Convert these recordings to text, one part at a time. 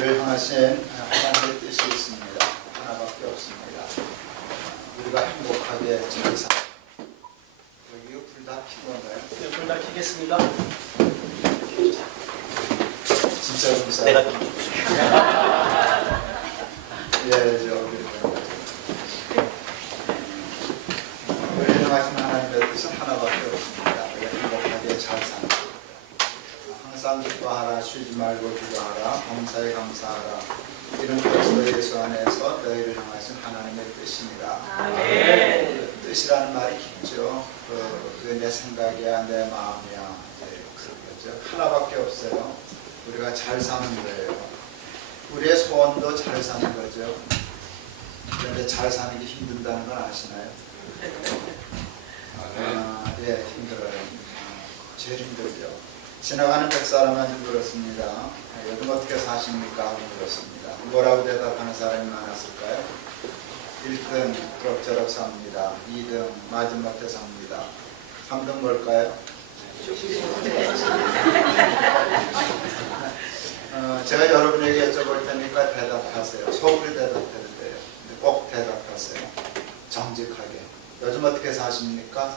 우리를 향하신 하나님의 뜻이 있습니다. 하나밖에 없습니다. 우리가 행복하게 잘 살. 여기 불 다 킨 건가요? 네, 불 다 켜겠습니다. 진짜 불사. 내가 예, 우리를 향하신 하나님의 뜻은 하나밖에 없습니다. 우리가 행복하게 잘 사는 겁니다. 항상 기뻐하라, 쉬지 말고 기도하라, 범사에 감사하라. 이런 그리스도 예수 안에서 너희를 향하신 하나님의 뜻입니다. 아멘. 뜻이라는 말이 깊죠. 그게 내 생각이야, 내 마음이야. 그렇죠. 하나밖에 없어요. 우리가 잘 사는 거예요. 우리의 소원도 잘 사는 거죠. 그런데 잘 사는 게 힘든다는 건 아시나요? 예, 힘들어요. 제일 힘들죠. 지나가는 백 사람한테 물었습니다. 요즘 어떻게 사십니까? 하고 물었습니다. 뭐라고 대답하는 사람이 많았을까요? 1등 그럭저럭 삽니다. 2등 마지못해 삽니다. 3등 뭘까요? 제가 여러분에게 여쭤볼 테니까 대답하세요. 속으로 대답해도 돼요. 근데 꼭 대답하세요. 정직하게. 요즘 어떻게 사십니까?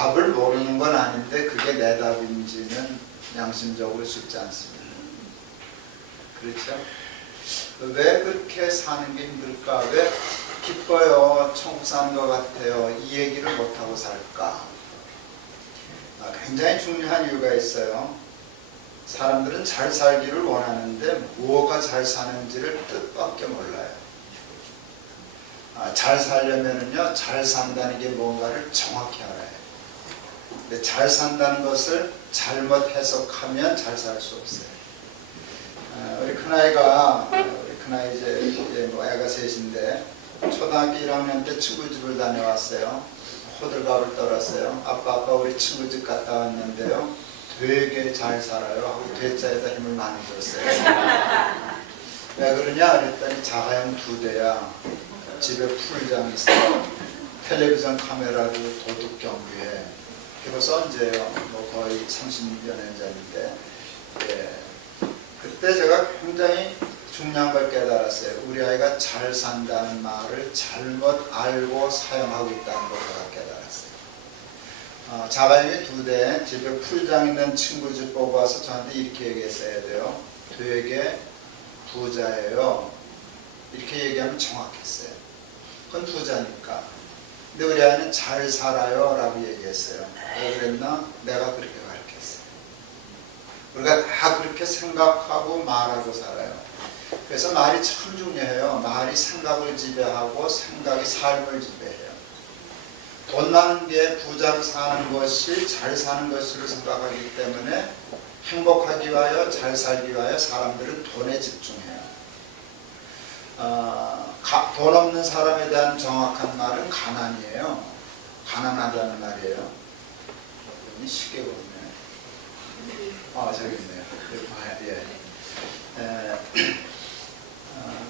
답을 모르는 건 아닌데 그게 내 답인지는 양심적으로 쉽지 않습니다. 그렇죠? 왜 그렇게 사는 게 힘들까? 왜 기뻐요, 천국 사는 것 같아요, 이 얘기를 못하고 살까? 굉장히 중요한 이유가 있어요. 사람들은 잘 살기를 원하는데 뭐가 잘 사는지를 뜻밖에 몰라요. 잘 살려면은요, 잘 산다는 게 뭔가를 정확히 알아야 해요. 근데 잘 산다는 것을 잘못 해석하면 잘 살 수 없어요. 우리 큰아이 이제 뭐 애가 셋인데 초등학교 1학년 때 친구 집을 다녀왔어요. 호들갑을 떨었어요. 아빠 우리 친구 집 갔다 왔는데요, 되게 잘 살아요 하고 대자에다 힘을 많이 줬어요. 왜 그러냐 그랬더니 자가용 2대야. 집에 풀장 있어. 텔레비전 카메라도 도둑 경비해. 벌써 언제요? 뭐 거의 30여 년 전인데, 예. 그때 제가 굉장히 중요한 걸 깨달았어요. 우리 아이가 잘 산다는 말을 잘못 알고 사용하고 있다는 걸 제가 깨달았어요. 자가용이 2대, 집에 풀장 있는 친구 집 보고 와서 저한테 이렇게 얘기했어야 돼요. 되게 부자예요. 이렇게 얘기하면 정확했어요. 그건 부자니까. 근데 우리 아이는 잘 살아요 라고 얘기했어요. 왜 그랬나? 내가 그렇게 가르쳤어요. 우리가 다 그렇게 생각하고 말하고 살아요. 그래서 말이 참 중요해요. 말이 생각을 지배하고 생각이 삶을 지배해요. 돈 많은 게 부자로 사는 것이 잘 사는 것으로 생각하기 때문에 행복하기 위하여, 잘 살기 위하여 사람들은 돈에 집중해요. 돈 없는 사람에 대한 정확한 말은 가난이에요. 가난하다는 말이에요. 쉽게 보이네. 저기 있네요. 예.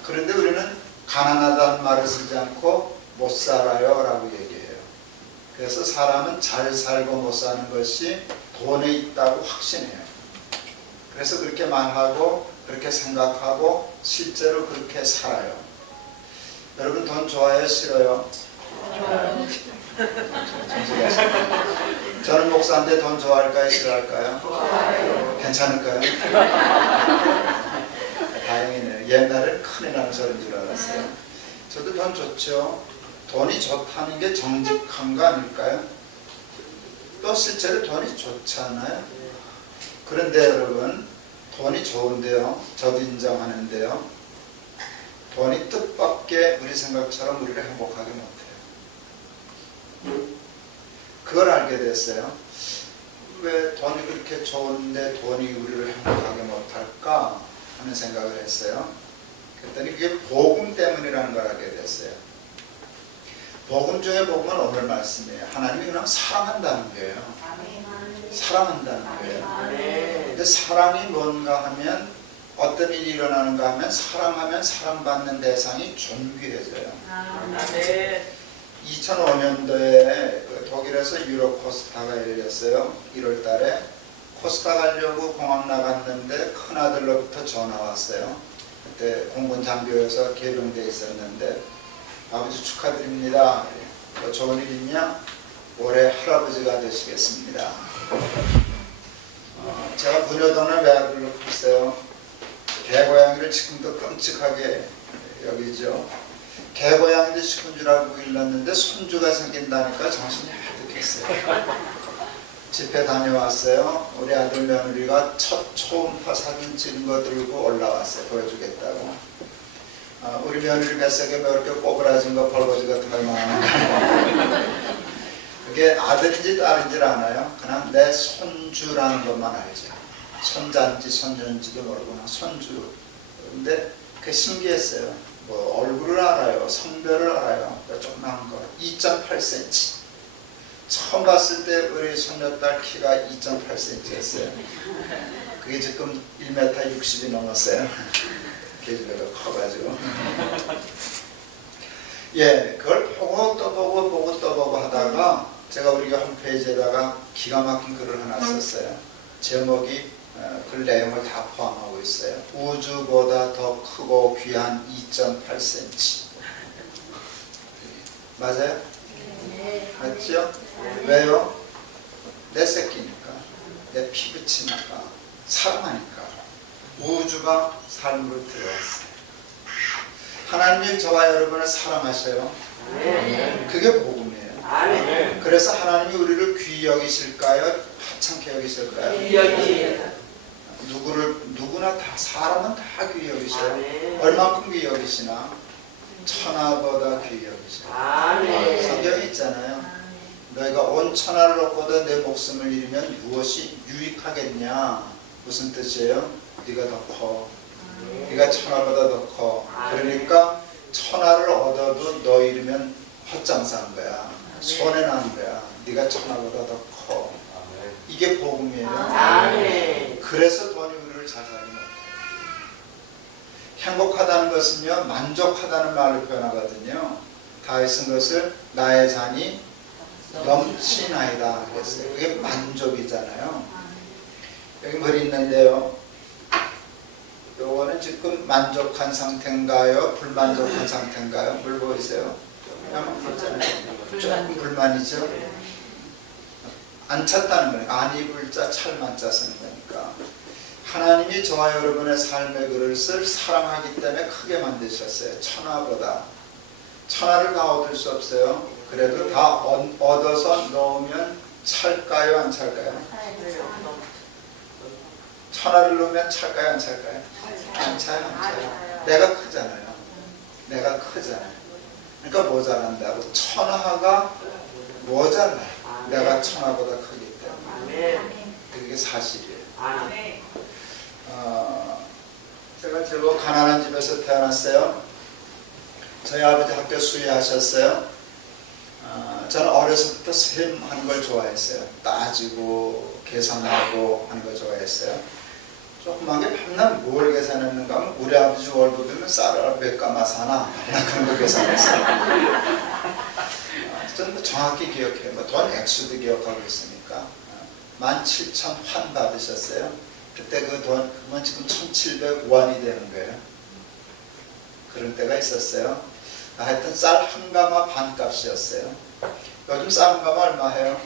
그런데 우리는 가난하다는 말을 쓰지 않고 못 살아요 라고 얘기해요. 그래서 사람은 잘 살고 못 사는 것이 돈에 있다고 확신해요. 그래서 그렇게 말하고 그렇게 생각하고 실제로 그렇게 살아요. 여러분 돈 좋아해요? 싫어요? 저는 목사인데 돈 좋아할까요? 싫어할까요? 좋아요. 괜찮을까요? 다행이네요. 옛날엔 큰일 나는 소리인 줄 알았어요. 저도 돈 좋죠. 돈이 좋다는 게 정직한 거 아닐까요? 또 실제로 돈이 좋잖아요. 그런데 여러분, 돈이 좋은데요, 저도 인정하는데요, 돈이 뜻밖의 우리 생각처럼 우리를 행복하게 못해요. 그걸 알게 됐어요. 왜 돈이 그렇게 좋은데 돈이 우리를 행복하게 못할까 하는 생각을 했어요. 그랬더니 그게 복음 때문이라는 걸 알게 됐어요. 복음 중에 복음은 오늘 말씀이에요. 하나님이 그냥 사랑한다는 거예요. 사랑한다는 거예요. 근데 사랑이 뭔가 하면, 어떤 일이 일어나는가 하면, 사랑하면 사랑받는 대상이 존귀해져요. 2005년도에 독일에서 유로코스타가 열렸어요. 1월 달에 코스타 가려고 공항 나갔는데 큰아들로부터 전화 왔어요. 그때 공군 장교여서 계병대에 있었는데 아버지 축하드립니다. 뭐 좋은 일 있냐? 올해 할아버지가 되시겠습니다. 제가 무녀동을 왜 불렀어요? 개고양이를 지금도 끔찍하게 여기죠. 개고양이도 죽은 줄 알고 일렀는데 손주가 생긴다니까 정신이 하득했어요. 집회 다녀왔어요. 우리 아들 며느리가 첫 초음파 사진 찍은 거 들고 올라왔어요. 보여주겠다고. 우리 며느리 뱃속에 뭐 이렇게 꼬부라진 거 벌거지 같은 거 많은가. 그게 아들인지 딸인지 알아요. 그냥 내 손주라는 것만 알죠. 손자인지 손주인지도 모르고 그냥 손주. 근데 그게 신기했어요. 뭐 얼굴을 알아요. 성별을 알아요. 조그만 거. 2.8cm. 처음 봤을 때 우리 손녀딸 키가 2.8cm였어요. 그게 지금 1m 60이 넘었어요. 계집애가 커가지고. 예, 그걸 보고 또 보고 하다가 제가 우리 홈페이지에다가 기가 막힌 글을 하나 썼어요. 제목이 글 내용을 다 포함하고 있어요. 우주보다 더 크고 귀한 2.8cm. 맞아요? 맞죠? 왜요? 내 새끼니까, 내 피부치니까, 사랑하니까. 우주가 삶으로 들어왔어요. 하나님이 저와 여러분을 사랑하셔요. 그게 복음이에요. 그래서 하나님이 우리를 귀히 여기실까요? 하찮게 여기실까요? 누구나 다, 사람은 다 귀히 여기셔요. 얼만큼 귀히 여기시나? 천하보다 귀히 여기셔요. 성경에 있잖아요. 너희가 온 천하를 얻고도 내 목숨을 잃으면 무엇이 유익하겠냐? 무슨 뜻이에요? 네가 더 커. 네가 천하보다 더 커. 그러니까 천하를 얻어도 너 잃으면 헛장사한 거야. 손해난 거야. 네가 천하보다 더 커. 이게 복음이에요. 그래서 돈이 우리를 잘 살게 못해요. 행복하다는 것은요, 만족하다는 말로 표현하거든요. 다윗은 그것을 나의 잔이 넘치나이다 그랬어요. 그게 만족이잖아요. 여기 뭘 있는데요. 요거는 지금 만족한 상태인가요? 불만족한 상태인가요? 물 보이세요? 조금 불만이죠? 안 찼다는 거니까. 안 입을 자 찰만 자 쓰는 거니까. 하나님이 저와 여러분의 삶의 그릇을 사랑하기 때문에 크게 만드셨어요. 천하보다. 천하를 다 얻을 수 없어요. 그래도 다 얻어서 넣으면 찰까요? 안 찰까요? 천하를 넣으면 찰까요? 안 찰까요? 안 차요? 안 차요? 내가 크잖아요. 내가 크잖아요. 그러니까 모자란다고. 천하가 모자라요. 내가 천하보다 크기 때문에. 그게 사실이에요. 제가 결국 가난한 집에서 태어났어요. 저희 아버지 학교 수의하셨어요. 저는 어려서부터 셈하는 걸 좋아했어요. 따지고 계산하고 하는 걸 좋아했어요. 조그만 게 밤낮 뭘 계산했는가 하면 우리 아버지 월급이면 쌀을 몇 가마 사나 그런 거 계산했어요. 저는 정확히 기억해요. 돈 액수도 기억하고 있으니까. 17,000환 받으셨어요. 그때 그 돈, 그건 지금 1,700원이 되는 거예요. 그런 때가 있었어요. 하여튼 쌀 한 가마 반값이었어요. 요즘 쌀 한 가마 얼마 해요?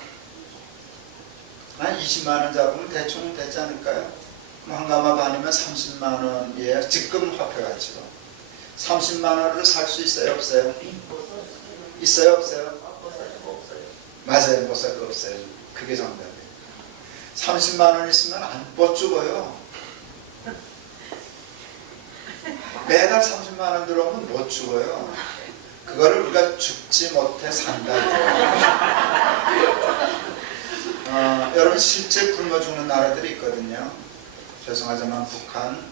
한 20만 원 잡으면 대충 되지 않을까요? 한 가마 반이면 30만 원이에요. 지금 화폐 가치로. 30만 원으로 살 수 있어요? 없어요? 있어요? 없어요? 맞아요. 못 살 거 없어요. 그게 정답이에요. 30만 원 있으면 못 죽어요. 매달 30만 원 들어오면 못 죽어요. 그거를 우리가 죽지 못해 산다. 여러분 실제 굶어 죽는 나라들이 있거든요. 죄송하지만 북한,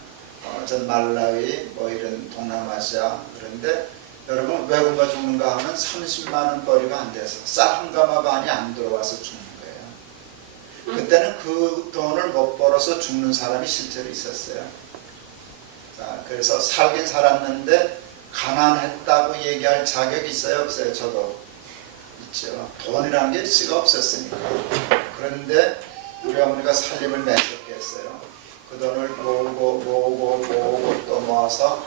전 말라위, 뭐 이런 동남아시아. 그런데 여러분 왜 굶어 죽는가 하면 30만 원 벌이가 안 돼서 쌀 한 가마 반이 안 들어와서 죽는 거예요. 그때는 그 돈을 못 벌어서 죽는 사람이 실제로 있었어요. 자, 그래서 살긴 살았는데 가난했다고 얘기할 자격이 있어요? 없어요? 저도 있죠. 돈이라는 게 씨가 없었으니까. 그런데 우리 어머니가 살림을 매섭게 했어요. 그 돈을 모으고 또 모아서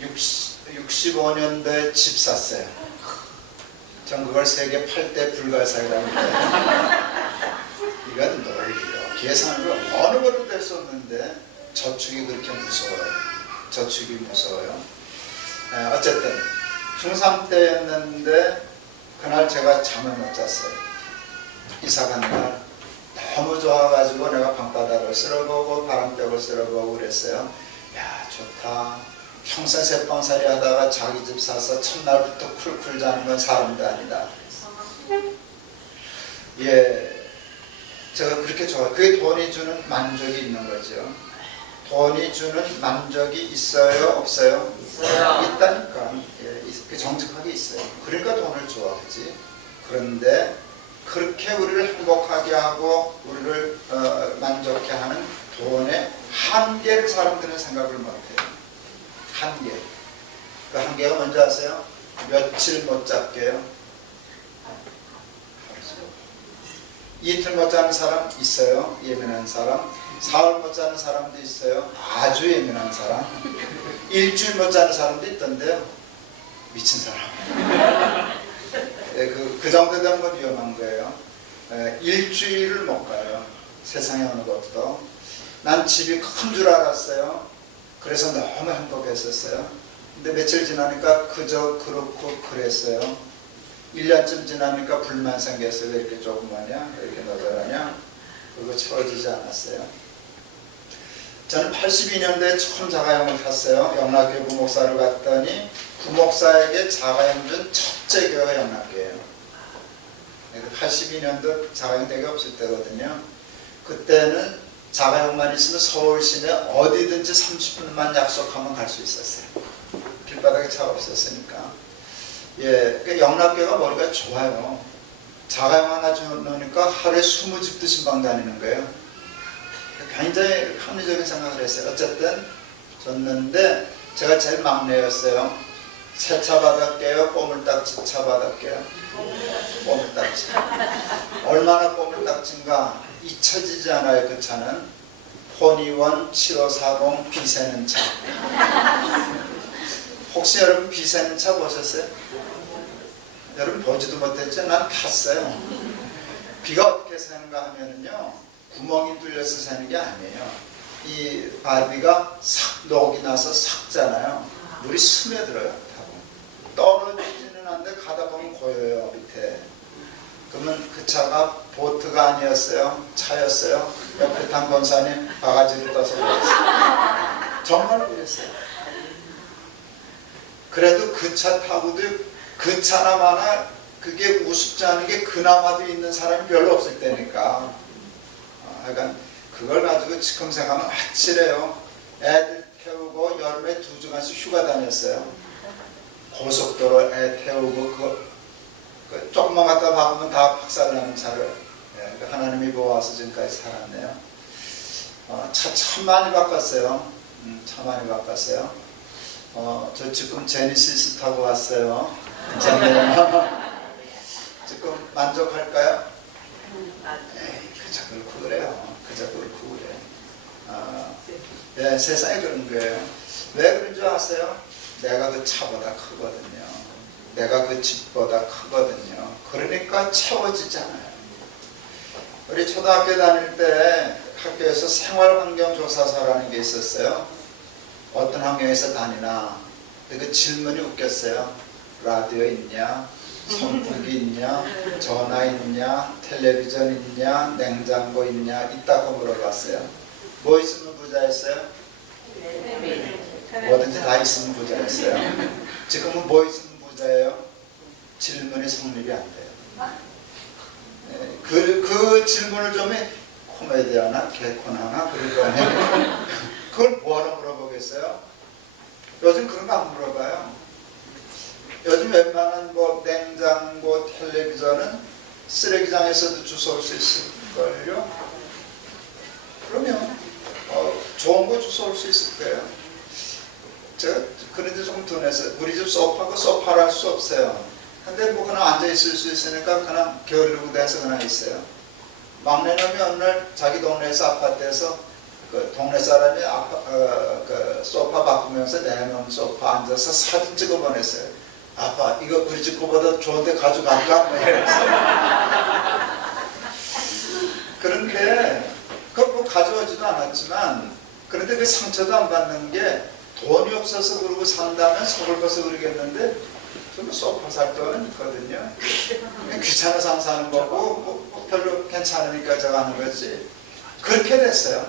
65년도에 집 샀어요. 전 그걸 세계 8대 불가사의라고 해요. 이건 논리요. 계산으로 어느 것도 될 수 없는데 저축이 그렇게 무서워요. 저축이 무서워요. 어쨌든 중3 때였는데 그날 제가 잠을 못 잤어요. 이사 간 날 너무 좋아가지고 내가 방바닥을 쓸어보고 바람벽을 쓸어보고 그랬어요. 야, 좋다. 평생 새빵살이 하다가 자기 집 사서 첫날부터 쿨쿨 자는 건 사람도 아니다. 예, 제가 그렇게 좋아요. 그게 돈이 주는 만족이 있는 거죠. 돈이 주는 만족이 있어요, 없어요? 있어요. 있다니까. 예, 정직하게 있어요. 그러니까 돈을 좋아하지. 그런데 그렇게 우리를 행복하게 하고 우리를 만족해 하는 돈의 한계를 사람들은 생각을 못해요. 한계. 그 한계가 뭔지 아세요? 며칠 못 잡게요. 이틀 못 자는 사람 있어요. 예민한 사람. 사흘 못 자는 사람도 있어요. 아주 예민한 사람. 일주일 못 자는 사람도 있던데요. 미친 사람. 그 정도 되면 뭐 위험한 거예요. 일주일을 못 가요. 세상에 어느 것도. 난 집이 큰 줄 알았어요. 그래서 너무 행복했었어요. 근데 며칠 지나니까 그저 그렇고 그랬어요. 1년쯤 지나니까 불만 생겼어요. 왜 이렇게 조그마냐? 왜 이렇게 너덜하냐? 그거 채워지지 않았어요. 저는 82년도에 처음 자가용을 탔어요. 영락교회 부목사를 갔더니 부목사에게 자가용 준 첫째 교회가 영락교회예요. 82년도 자가용 되게 없을 때거든요. 그때는 자가용만 있으면 서울 시내 어디든지 30분만 약속하면 갈 수 있었어요. 길바닥에 차가 없었으니까. 예, 영락교회가 머리가 좋아요. 자가용 하나 주니까 하루에 20집도 신방 다니는 거예요. 굉장히 합리적인 생각을 했어요. 어쨌든 줬는데 제가 제일 막내였어요. 새 차 받았게요? 꼬물딱지 차 받았게요? 꼬물딱지. 얼마나 꼬물딱지인가 잊혀지지 않아요. 그 차는 포니원 7540 비 새는 차. 혹시 여러분 비 새는 차 보셨어요? 여러분 보지도 못했죠? 난 탔어요. 비가 어떻게 새는가 하면은요, 구멍이 뚫려서 새는 게 아니에요. 이 바비가 싹 녹이 나서 삭잖아요. 물이 스며들어요. 떨어지지는 않는데 가다 보면 고여요. 밑에. 그러면 그 차가 보트가 아니었어요. 차였어요. 옆에 탄 권사님 바가지를 떠서 그랬어요. 정말 그랬어요. 그래도 그 차 타고도 그 차나마나 그게 우습지 않은 게 그나마도 있는 사람이 별로 없을 때니까. 그러니까 그걸 가지고 지금 생각하면 아찔해요. 애들 태우고 여름에 2주간씩 휴가 다녔어요. 고속도로 애 태우고 그 조금만 갔다 박으면 다 박살나는 차를. 예, 하나님이 보아서 지금까지 살았네요. 차 참 많이 바꿨어요. 차 많이 바꿨어요. 저 지금 제니시스 타고 왔어요. 괜찮네요. 지금 만족할까요? 에이, 그저 그렇고 그래요. 그저 그렇고 그래. 예, 세상에 그런 거예요. 왜 그런 줄 아세요? 내가 그 차보다 크거든요. 내가 그 집보다 크거든요. 그러니까 채워지지 않아요. 우리 초등학교 다닐 때 학교에서 생활환경조사서라는 게 있었어요. 어떤 환경에서 다니나. 그 질문이 웃겼어요. 라디오 있냐? 선풍기 있냐? 전화 있냐? 텔레비전 있냐? 냉장고 있냐? 있다고 물어봤어요. 뭐 있으면 부자였어요? 뭐든지 다 있으면 부자였어요. 지금은 뭐 있으면 부자예요? 질문이 성립이 안 돼요. 그 질문을 좀 코미디아나 개코나나 그런 거 아니에요? 그걸 뭐하러 물어보겠어요? 요즘 그런 거 안 물어봐요. 요즘 웬만한 뭐 냉장고, 텔레비전은 쓰레기장에서도 주워올 수 있을걸요? 그러면 좋은 거 주워올 수 있을 거예요. 제가 그런데 조금 둔해서 우리 집 소파가 소파를 할 수 없어요. 근데 뭐 그냥 앉아 있을 수 있으니까 그냥 겨울 누구대에서 그냥 있어요. 막내놈이 어느 날 자기 동네에서 아파트에서 그 동네 사람이 그 소파 바꾸면서 내 놈 소파 앉아서 사진 찍어 보냈어요. 아빠 이거 우리 집 거보다 좋은데 가져갈까? 뭐 이러면서. 그런데 그거 뭐 가져오지도 않았지만 그런데 그 상처도 안 받는 게 돈이 없어서 그러고 산다면 속을 벗어 그러겠는데 저는 소파 살 돈은 있거든요. 귀찮아서 안 사는 거고 뭐 별로 괜찮으니까 제가 하는 거지. 그렇게 됐어요.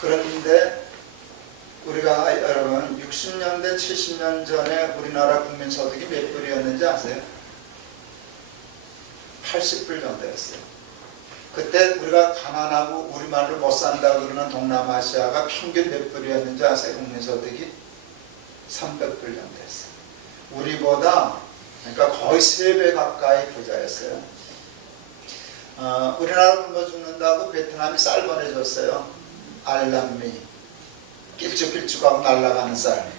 그런데 우리가 여러분 60년대 70년 전에 우리나라 국민소득이 몇 불이었는지 아세요? 80불 정도였어요. 그때 우리가 가난하고 우리말로 못 산다고 그러는 동남아시아가 평균 몇 불이었는지 아세요? 국민소득이 300불 정도였어요. 우리보다 그러니까 거의 3배 가까이 부자였어요. 우리나라 굶어 죽는다고 베트남이 쌀 보내줬어요. 알람미 길쭉길쭉하고 날아가는 쌀.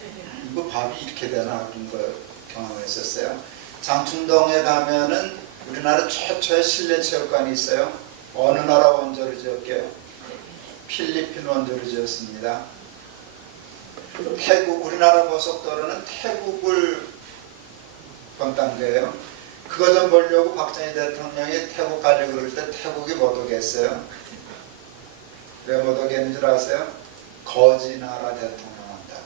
이거 밥이 이렇게 되나 그런 거 경험했었어요. 장충동에 가면은 우리나라 최초의 실내 체육관이 있어요. 어느 나라 원조로 지었게요? 필리핀 원조로 지었습니다. 태국, 우리나라 고속도로는 태국을 건딴 거예요. 그거 좀 보려고 박정희 대통령이 태국 가려고 그럴 때 태국이 못 오겠어요. 왜 못 오겠는 줄 아세요? 거지 나라 대통령 한다고.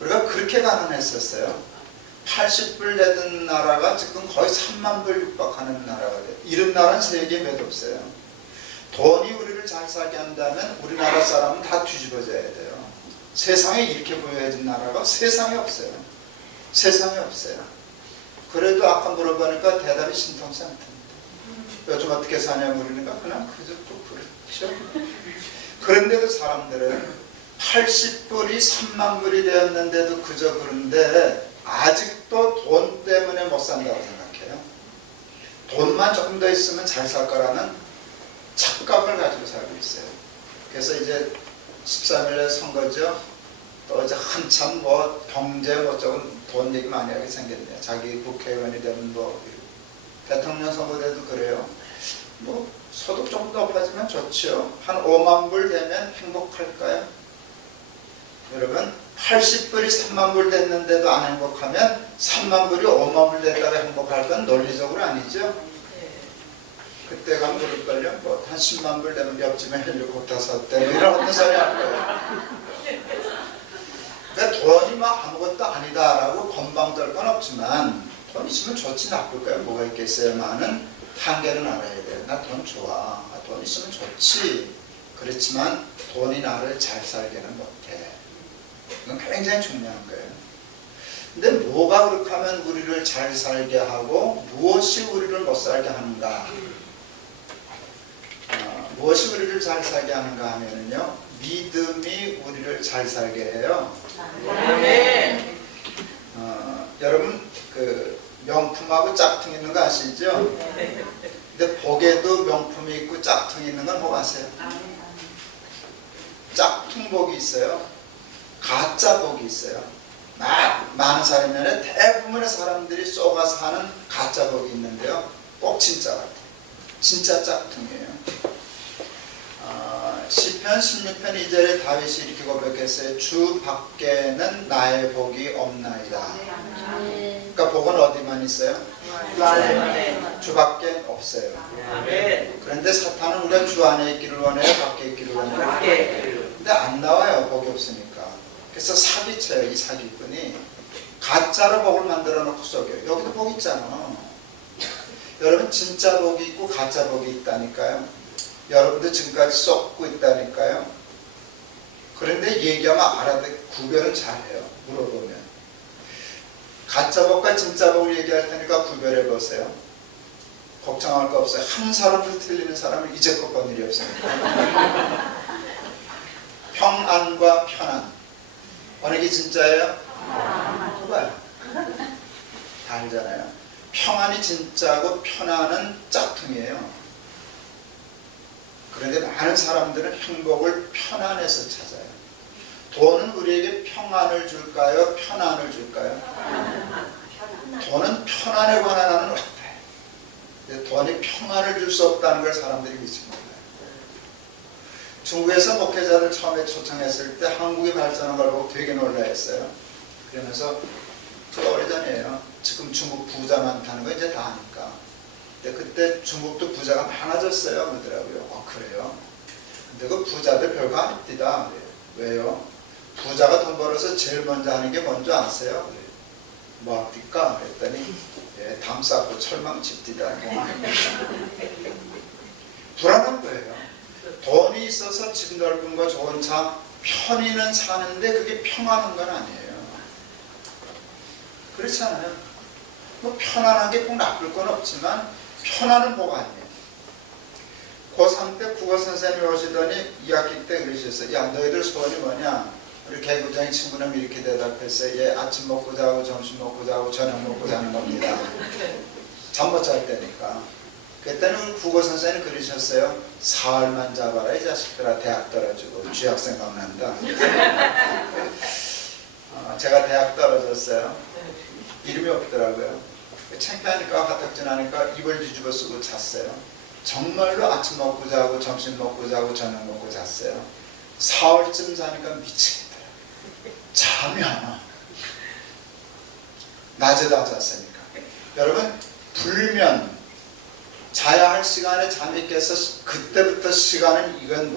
우리가 그렇게 가난했었어요. 80불 되던 나라가 지금 거의 3만 불 육박하는 나라가 돼요. 이런 나라는 세계에 몇 없어요. 돈이 우리를 잘 살게 한다면 우리나라 사람은 다 뒤집어져야 돼요. 세상에 이렇게 보여진 나라가 세상에 없어요. 세상에 없어요. 그래도 아까 물어보니까 대답이 신통치 않답니다. 요즘 어떻게 사냐 물으니까 그냥 그저 또 그렇죠. 그런데도 사람들은 80불이 3만 불이 되었는데도 그저 그런데 아직도 돈 때문에 못 산다고 생각해요. 돈만 조금 더 있으면 잘 살 거라는 착각을 가지고 살고 있어요. 그래서 이제 13일에 선거죠. 또 이제 한참 뭐 경제 뭐 조금 돈 얘기 많이 하게 생겼네요. 자기 국회의원이 되면 뭐 대통령 선거 때도 그래요. 뭐 소득 조금 더 높아지면 좋죠. 한 5만 불 되면 행복할까요? 여러분 80불이 3만 불 됐는데도 안 행복하면 3만 불이 5만 불 됐다가 행복할 건 논리적으로 아니죠. 그때 가면 그럴걸요. 뭐 한 10만 불 되면 옆집에 헬리콥터 샀대 뭐 이런 어떤 소리 할 거예요. 그러니까 돈이 막 아무것도 아니다라고 건방 떨 건 없지만 돈 있으면 좋지 나쁠까요? 뭐가 있겠어요만은 한계는 알아야 돼요. 나 돈 좋아. 돈 있으면 좋지. 그렇지만 돈이 나를 잘 살게는 못해. 이건 굉장히 중요한 거예요. 근데 뭐가 그렇게 하면 우리를 잘 살게 하고 무엇이 우리를 못 살게 하는가? 무엇이 우리를 잘 살게 하는가 하면은요, 믿음이 우리를 잘 살게 해요. 아멘. 여러분 그 명품하고 짝퉁 있는 거 아시죠? 근데 복에도 명품이 있고 짝퉁이 있는 건 뭐 아세요? 짝퉁 복이 있어요. 가짜 복이 있어요. 많은 사람들은 대부분의 사람들이 쏘가서 하는 가짜 복이 있는데요. 꼭 진짜 같아요. 진짜 짝퉁이에요. 시편 16편 2절에 다윗이 이렇게 고백했어요. 주 밖에는 나의 복이 없나이다. 그러니까 복은 어디만 있어요? 주 밖에 없어요. 그런데 사탄은 우리가 주 안에 있기를 원해요? 밖에 있기를 원해요? 근데 안 나와요. 복이 없으니까. 그래서 사기쳐요. 이 사기꾼이 가짜로 복을 만들어 놓고 속여요. 여기도 복 있잖아. 여러분 진짜 복이 있고 가짜 복이 있다니까요. 여러분도 지금까지 쏟고 있다니까요. 그런데 얘기하면 알아듣 구별은 잘해요. 물어보면. 가짜 복과 진짜 복을 얘기할 테니까 구별해 보세요. 걱정할 거 없어요. 한 사람도 틀리는 사람은 이제껏 본 일이 없습니다. 평안과 편안. 어느 게 진짜예요? 봐요. 다 알잖아요. 평안이 진짜고 편안은 짝퉁이에요. 그런데 많은 사람들은 행복을 편안해서 찾아요. 돈은 우리에게 평안을 줄까요? 편안을 줄까요? 돈은 편안에 관한 하는 근데 돈이 평안을 줄 수 없다는 걸 사람들이 미치 몰라요. 중국에서 목회자들 처음에 초청했을 때 한국이 발전한 걸 보고 되게 놀라했어요. 그러면서 그 오래전이에요. 지금 중국 부자 많다는 거 이제 다 아니까. 근데 그때 중국도 부자가 많아졌어요. 그러더라고요. 그래요? 근데 그 부자들 별거 아닙니다. 왜요? 부자가 돈 벌어서 제일 먼저 하는 게 뭔지 아세요? 뭐 합니까? 그랬더니 담 쌓고 철망 집디다. 불안한 거예요. 돈이 있어서 집 넓은 거 좋은 차 편히는 사는데 그게 평안한 건 아니에요. 그렇잖아요. 뭐 편안한 게 꼭 나쁠 건 없지만 편안은 뭐가 아니에요. 고3 때 국어 선생님이 오시더니 2학기 때 그러셨어요. 야, 너희들 소원이 뭐냐? 우리 개구장이 친구는 이렇게 대답했어요. 예, 아침 먹고 자고 점심 먹고 자고 저녁 먹고 자는 겁니다. 잠 못 잘 때니까. 그때는 국어 선생님이 그러셨어요. 사흘만 잡아라 이 자식들아. 대학 떨어지고 쥐약 생각난다. 제가 대학 떨어졌어요. 이름이 없더라고요. 창피하니까 화딱지나니까 이불 뒤집어 쓰고 잤어요. 정말로 아침 먹고 자고 점심 먹고 자고 저녁 먹고 잤어요. 4월쯤 자니까 미치겠더라고요. 잠이 안 와. 낮에 다 잤으니까. 여러분, 불면 자야 할 시간에 잠이 깨서 그때부터 시간은 이건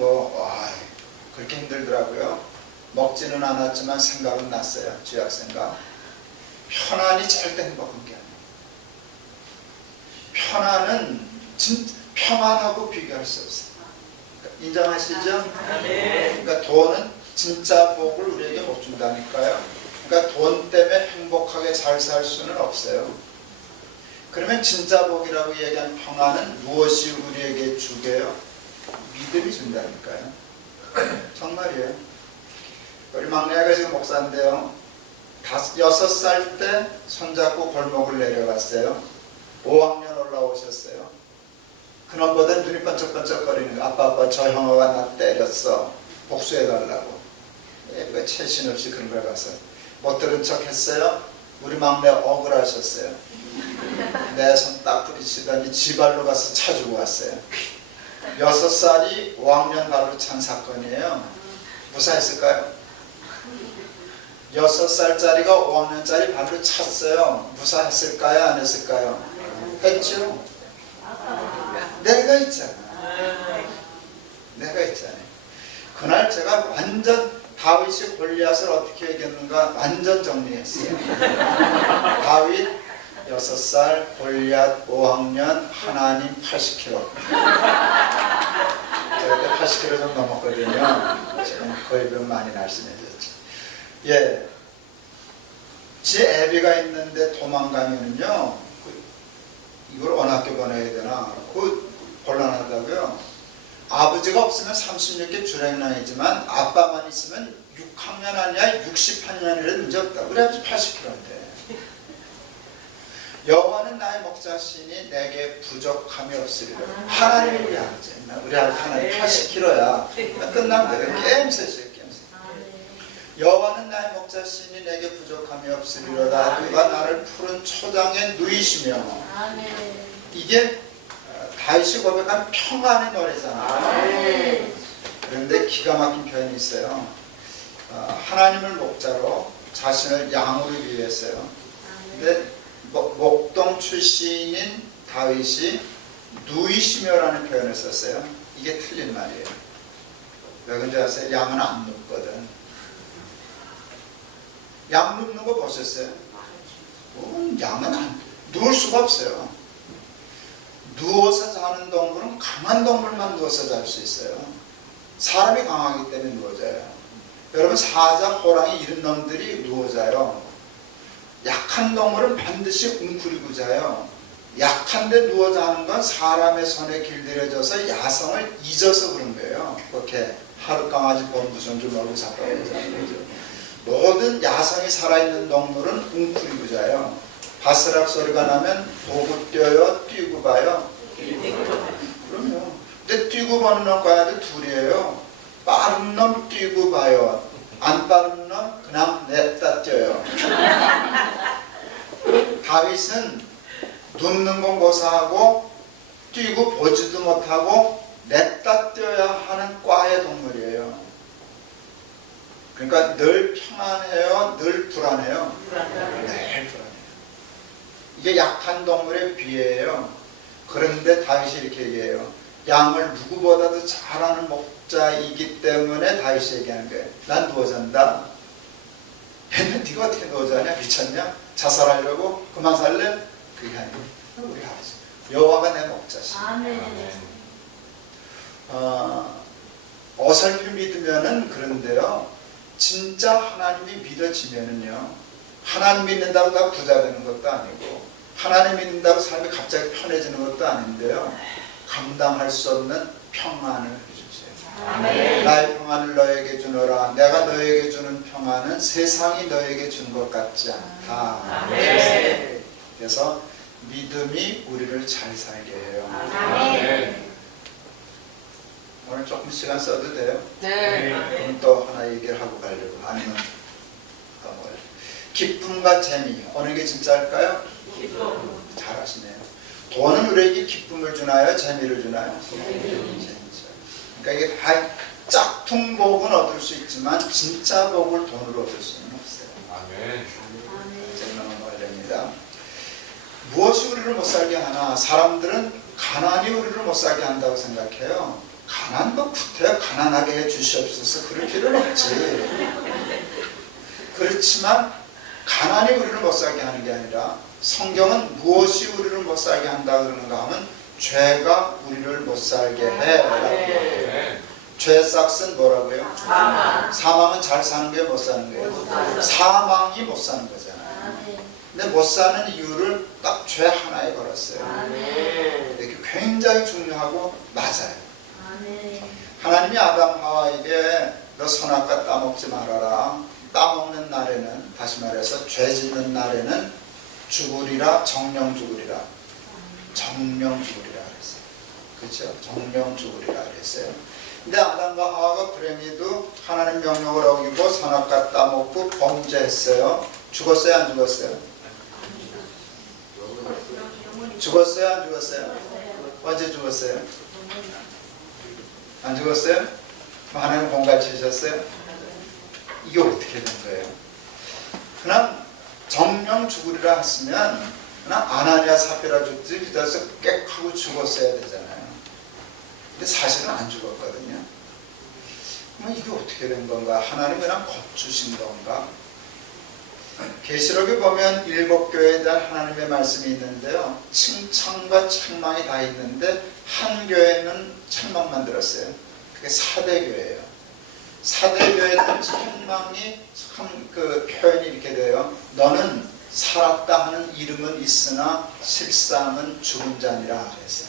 그렇게 힘들더라고요. 먹지는 않았지만 생각은 났어요. 쥐약 생각. 편안이 절대 행복한 게 아니에요. 편안은 평안하고 비교할 수 없어요. 인정하시죠? 그러니까 돈은 진짜 복을 우리에게 못 준다니까요. 그러니까 돈 때문에 행복하게 잘 살 수는 없어요. 그러면 진짜 복이라고 얘기한 평안은 무엇이 우리에게 주게요? 믿음이 준다니까요. 정말이에요. 우리 막내가 지금 목사인데요. 6살 때 손잡고 골목을 내려갔어요. 5학년 올라오셨어요. 그놈보다 눈이 번쩍번쩍거리는 거. 아빠 저 형아가 나 때렸어. 복수해달라고. 애가 채신 없이 그런 걸 가서 못 들은 척 했어요. 우리 막내 억울하셨어요. 내 손 딱 부딪히더니 지 발로 가서 차주고 왔어요. 6살이 5학년 발로 찬 사건이에요. 무사했을까요? 6살짜리가 5학년짜리 발로 찼어요. 무사했을까요? 안 했을까요? 했죠. 내가 있잖아. 내가 있잖아요. 그날 제가 완전 다윗이 골리앗을 어떻게 이겼는가 완전 정리했어요. 다윗 6살, 골리앗 5학년, 하나님 80kg. 제가 그때 80kg 좀 넘었거든요. 지금 거의 좀 많이 날씬해졌죠. 예, 제 애비가 있는데 도망가면요, 이걸 어느 학교 보내야 되나? 곤란하다고요. 아버지가 없으면 36개 주랭랑이지만 아빠만 있으면 6학년 아니야 60학년이라도 문제 없다. 우리 아버지 80kg인데. 여호와는 나의 목자시니 내게 부족함이 없으리라. 하나님이 우리 아버지. 우리 아버지 하나님 80kg야. 끝나면 내가 깸셋이에요. 여호와는 나의 목자시니 내게 부족함이 없으리로다. 그가 나를 푸른 초장에 누이시며. 이게 다윗이 고백한 평안의 노래잖아요. 그런데 기가 막힌 표현이 있어요. 하나님을 목자로 자신을 양으로 비유했어요. 근데 목동 출신인 다윗이 누이시며라는 표현을 썼어요. 이게 틀린 말이에요. 왜 그런지 아세요? 양은 안 눕거든. 양 눕는 거 보셨어요? 양은 누울 수가 없어요. 누워서 자는 동물은 강한 동물만 누워서 잘 수 있어요. 사람이 강하기 때문에 누워 자요. 여러분, 사자, 호랑이 이런 놈들이 누워 자요. 약한 동물은 반드시 웅크리고 자요. 약한데 누워 자는 건 사람의 손에 길들여져서 야성을 잊어서 그런 거예요. 그렇게 하루 강아지 범부선 줄 모르고 자고 자는 거죠. 모든 야성이 살아있는 동물은 웅크리고 자요. 바스락 소리가 나면 보고 뛰어요? 뛰고 봐요? 그럼요. 근데 뛰고 보는 놈과 아주 둘이에요. 빠른 놈 뛰고 봐요. 안 빠른 놈 그냥 냅다 뛰어요. 다윗은 눕는 거 고사하고 뛰고 보지도 못하고 냈다 뛰어야 하는 과의 동물이에요. 그러니까 늘 평안해요? 늘 불안해요? 늘 불안해요. 이게 약한 동물의 비애예요. 그런데 다윗이 이렇게 얘기해요. 양을 누구보다도 잘하는 목자이기 때문에 다윗이 얘기하는 거예요. 난 누워 잔다. 얘는 네가 어떻게 누워 자냐? 미쳤냐? 자살하려고? 그만 살래? 그게 아니고 우리 하지. 여호와가 내 목자시. 어설피 믿으면은 그런데요. 진짜 하나님이 믿어지면은요. 하나님 믿는다고 다 부자 되는 것도 아니고 하나님 믿는다고 삶이 갑자기 편해지는 것도 아닌데요. 감당할 수 없는 평안을 해주세요. 아멘. 나의 평안을 너에게 주노라. 내가 너에게 주는 평안은 세상이 너에게 준 것 같지 않다. 아멘. 그래서 믿음이 우리를 잘 살게 해요. 아멘. 오늘 조금 시간 써도 돼요? 네. 그럼 또 하나 얘기를 하고 가려고. 아니면 넘어가요. 기쁨과 재미 어느 게 진짜일까요? 기쁨. 잘하시네요. 돈은 우리에게 기쁨을 주나요? 재미를 주나요? 재미죠. 그러니까 이게 다 짝퉁 복은 얻을 수 있지만 진짜 복을 돈으로 얻을 수는 없어요. 아멘. 이제 넘어가렵니다. 무엇이 우리를 못 살게 하나? 사람들은 가난이 우리를 못 살게 한다고 생각해요. 가난도 구태여 가난하게 해 주시옵소서 그럴 필요는 없지. 그렇지만 가난이 우리를 못 살게 하는 게 아니라 성경은 무엇이 우리를 못 살게 한다 그러는가 하면 죄가 우리를 못 살게 해 라고 해요. 죄 싹은 뭐라고요? 사망은 잘 사는 게 못 사는 거예요. 사망이 못 사는 거잖아요. 근데 못 사는 이유를 딱 죄 하나에 걸었어요. 이게 굉장히 중요하고 맞아요. 하나님이 아담 하와에게 너 선악과 따먹지 말아라. 따먹는 날에는, 다시 말해서 죄 짓는 날에는 죽으리라. 정령 죽으리라. 정령 죽으리라 그랬어요. 그렇죠? 정령 죽으리라 그랬어요. 근데 아담과 하와가 불행히도 하나님 명령을 어기고 선악과 따먹고 범죄했어요. 죽었어요? 안 죽었어요? 죽었어요? 안 죽었어요? 언제 죽었어요? 안 죽었어요? 하나님 공갈치셨어요? 이게 어떻게 된 거예요? 그냥 정령 죽으리라 했으면 그냥 아나니아 사피라 죽지 그래서 꽥하고 죽었어야 되잖아요. 근데 사실은 안 죽었거든요. 그럼 이게 어떻게 된 건가? 하나님 그냥 겁주신 건가? 계시록에 보면 7교회에 대한 하나님의 말씀이 있는데요. 칭찬과 책망이 다 있는데 한 교회는 책망만 들었어요. 그게 사대교회예요. 사대교회는 책망이 참 그 표현이 이렇게 돼요. 너는 살았다 하는 이름은 있으나 실상은 죽은 자니라 그랬어요.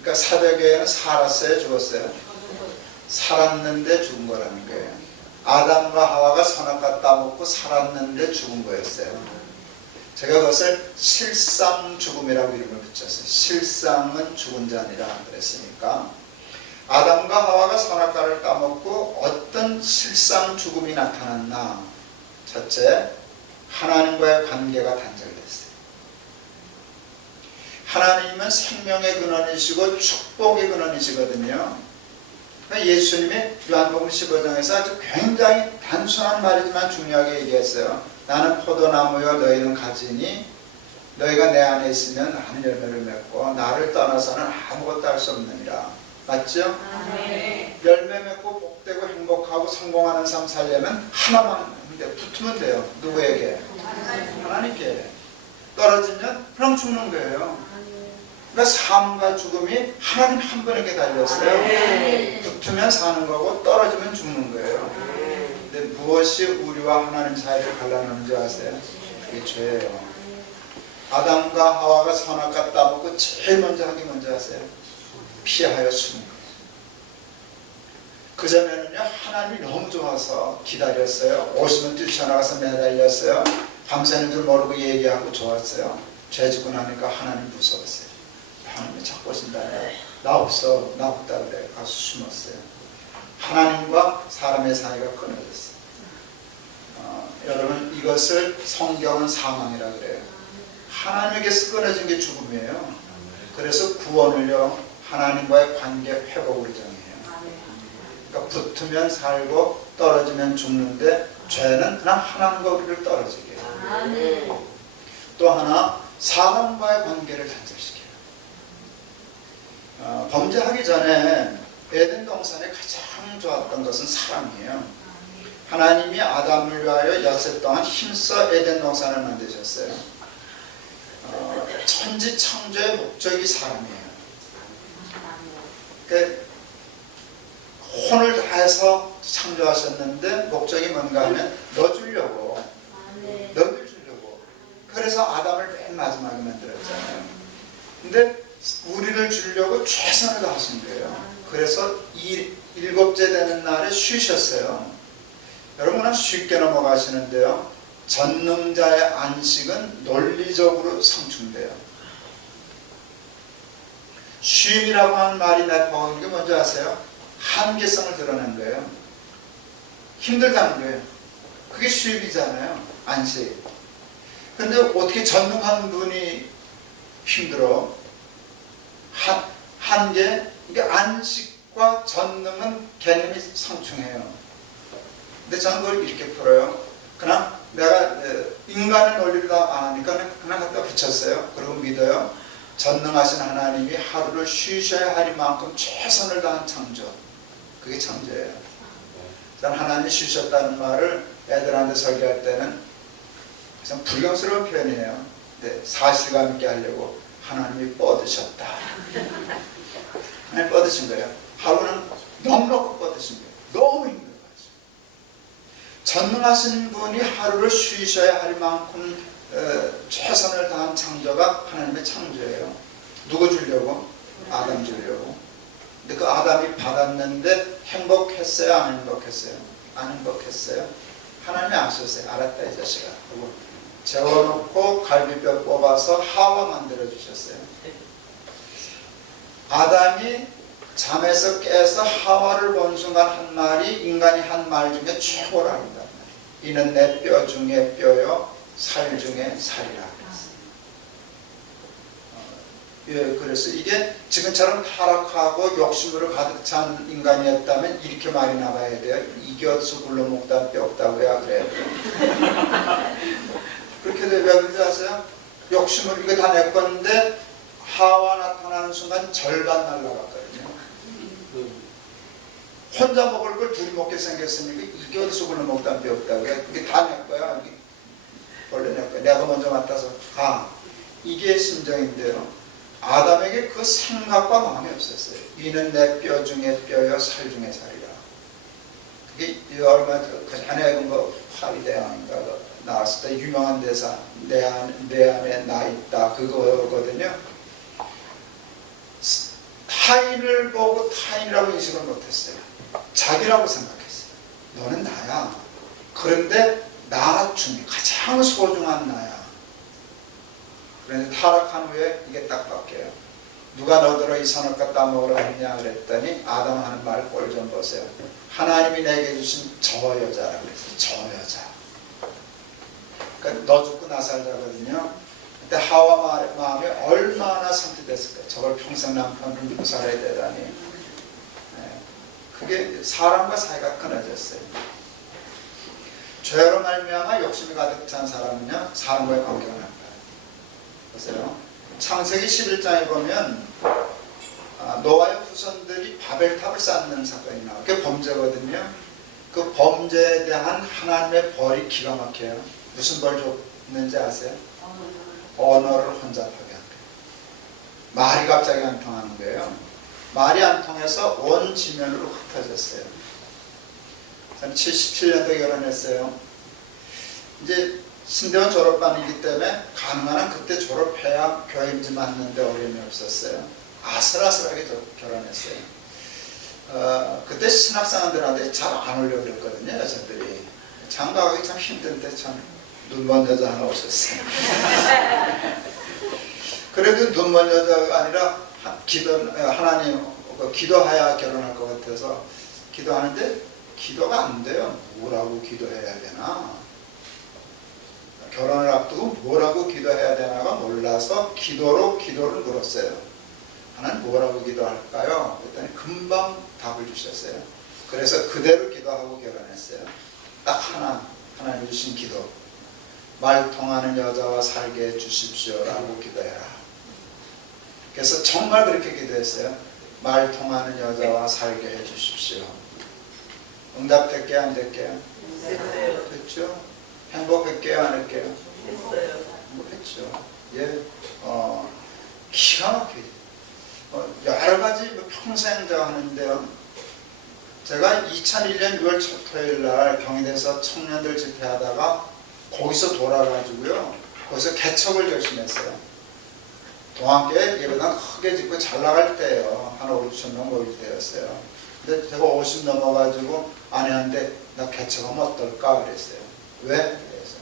그러니까 사대교회는 살았어요? 죽었어요? 살았는데 죽은 거라는 거예요. 아담과 하와가 선악과 따먹고 살았는데 죽은 거였어요. 제가 그것을 실상 죽음이라고 이름을 붙였어요. 실상은 죽은 자니라 그랬으니까 아담과 하와가 선악과를 따먹고 어떤 실상 죽음이 나타났나? 첫째, 하나님과의 관계가 단절됐어요. 하나님은 생명의 근원이시고 축복의 근원이시거든요. 그러니까 예수님이 요한복음 15장에서 아주 굉장히 단순한 말이지만 중요하게 얘기했어요. 나는 포도나무여 너희는 가지니 너희가 내 안에 있으면 많은 열매를 맺고 나를 떠나서는 아무것도 할 수 없느니라. 맞죠? 열매 맺고 복되고 행복하고 성공하는 삶 살려면 하나만 붙으면 돼요. 누구에게? 하나님께. 떨어지면 그냥 죽는 거예요. 그러니까 삶과 죽음이 하나님 한 분에게 달렸어요. 붙으면 사는 거고 떨어지면 죽는 거예요. 근데 무엇이 우리와 하나님 사이를 갈라놓는지 아세요? 그게 죄예요. 아담과 하와가 선악과 따먹고 제일 먼저 하기 뭔지 아세요? 피하여 숨은 거예요. 그전에는요 하나님이 너무 좋아서 기다렸어요. 오시면 뛰쳐나가서 매달렸어요. 밤새는 줄 모르고 얘기하고 좋았어요. 죄 짓고 나니까 하나님 무서웠어요. 하나님이 자꾸 오신다. 나 없어. 나 없다 그래. 가서 숨었어요. 하나님과 사람의 사이가 끊어졌어요. 여러분 이것을 성경은 사망이라 그래요. 하나님에게서 끊어진 게 죽음이에요. 그래서 구원을요 하나님과의 관계 회복으로 정해요. 그러니까 붙으면 살고 떨어지면 죽는데 죄는 그냥 하나님과 우리를 떨어지게 해요. 또 하나 사람과의 관계를 단절시켜요. 범죄하기 전에 에덴 동산에 가장 좋았던 것은 사람이에요. 하나님이 아담을 위하여 엿새 동안 힘써 에덴 동산을 만드셨어요. 천지창조의 목적이 사람이에요. 그러니까 혼을 다해서 창조하셨는데 목적이 뭔가 하면 너 주려고, 너를 주려고. 그래서 아담을 맨 마지막에 만들었잖아요. 근데 우리를 주려고 최선을 다하신 거예요. 그래서 이 일곱째 되는 날에 쉬셨어요. 여러분은 쉽게 넘어가시는데요. 전능자의 안식은 논리적으로 상충돼요. 쉼이라고 하는 말이 내포한 게 뭔지 아세요? 한계성을 드러낸 거예요. 힘들다는 거예요. 그게 쉼이잖아요. 안식. 근데 어떻게 전능한 분이 힘들어? 한계, 이게 안식과 전능은 개념이 상충해요. 근데 저는 그걸 이렇게 풀어요. 그냥 내가 인간의 논리를 다 아니까 그냥 갖다 붙였어요. 그리고 믿어요. 전능하신 하나님이 하루를 쉬셔야 할 만큼 최선을 다한 창조. 그게 창조예요. 저는 하나님이 쉬셨다는 말을 애들한테 설교할 때는 참 불경스러운 표현이에요. 근데 사실감 있게 하려고 하나님이 뻗으셨다. 하나님 뻗으신 거예요. 하루는 넉넉히 뻗으신 거예요. 너무 힘든 거죠. 전능하신 분이 하루를 쉬셔야 할 만큼 최선을 다한 창조가 하나님의 창조예요. 누구 주려고? 아담 주려고. 근데 그 아담이 받았는데 행복했어요? 안 행복했어요? 안 행복했어요? 하나님이 아셨어요. 알았다 이 자식아. 그리고 재워놓고 갈비뼈 뽑아서 하와 만들어 주셨어요. 아담이 잠에서 깨서 하와를 본 순간 한 말이 인간이 한 말 중에 최고로 아름답다. 이는 내 뼈 중에 뼈요 살 중에 살이라. 그래서 이게 지금처럼 타락하고 욕심으로 가득 찬 인간이었다면 이렇게 말이 나가야 돼요. 이겨서 굴러먹다 뼈 없다고 해야 그래야 돼요. 그렇게 왜 그러지 아세요? 욕심을 이거 다 내 건데 하와 나타나는 순간 절반 날라갔거든요. 혼자 먹을 걸 둘이 먹게 생겼으니까 이게 어디서 굴러먹다 뼈 없다고 해. 그게 다 내 거야. 원래 내 거야. 내가 먼저 맡아서 가. 이게 심정인데요. 아담에게 그 생각과 마음이 없었어요. 이는 내 뼈 중에 뼈요 살 중에 살이라. 그게 얼마 그 전에 뭐 파리대왕인가 나왔을 때 유명한 대사 내 안에 나 있다 그거거든요. 타인을 보고 타인이라고 인식을 못했어요. 자기라고 생각했어요. 너는 나야. 그런데 나 중에 가장 소중한 나야. 그런데 타락한 후에 이게 딱 바뀌어요. 누가 너더러 이 선악과 따먹으라 했냐 그랬더니 아담 하는 말 꼴 좀 보세요. 하나님이 내게 주신 저 여자라고 그랬어요. 저 여자. 그러니까 너 죽고 나 살자거든요. 그때 하와 마음이 얼마나 상처됐을까요? 저걸 평생 남편을 믿고 살아야 되다니. 네. 그게 사람과 사이가 끊어졌어요. 죄로 말미암아 욕심이 가득 찬 사람은요 사람과의 관계가 나빠요. 보세요. 창세기 11장에 보면 노아의 후손들이 바벨탑을 쌓는 사건이 나와요. 그게 범죄거든요. 그 범죄에 대한 하나님의 벌이 기가 막혀요. 무슨 벌 줬는지 아세요? 언어를 혼잡하게 한 거예요. 말이 갑자기 안 통하는 거예요. 말이 안 통해서 온 지면으로 흩어졌어요. 저는 77년도에 결혼했어요. 이제 신대원 졸업반이기 때문에 가능한 한 그때 졸업해야 교회 임지 맞는데 어려움이 없었어요. 아슬아슬하게 결혼했어요. 그때 신학생들한테 잘 안 오려고 그랬거든요. 여자들이. 장가가기 참 힘든데 참 눈먼 여자 하나 오셨어요. 그래도 눈먼 여자가 아니라 하나님 기도해야 결혼할 것 같아서 기도하는데 기도가 안 돼요. 뭐라고 기도해야 되나? 결혼을 앞두고 뭐라고 기도해야 되나가 몰라서 기도를 물었어요. 하나님 뭐라고 기도할까요? 그랬더니 금방 답을 주셨어요. 그래서 그대로 기도하고 결혼했어요. 딱 하나님 주신 기도. 말 통하는 여자와 살게 해주십시오라고 기도해라. 그래서 정말 그렇게 기도했어요. 말 통하는 여자와 살게 해주십시오. 응답될게요, 안 될게요? 됐어요. 됐죠? 행복할게요, 안 할게요? 됐어요. 행복했죠. 예, 기가 막히죠. 여러 가지 평생 제가 하는데요. 제가 2001년 6월 첫 토요일 날 경희대에서 청년들 집회하다가 거기서 돌아가지고요. 거기서 개척을 결심했어요. 동학교에 예배당 크게 짓고 잘 나갈 때예요. 한 5, 6천 명 모일 때였어요. 근데 제가 50 넘어가지고 아내한테 나 개척하면 어떨까 그랬어요. 왜? 그래서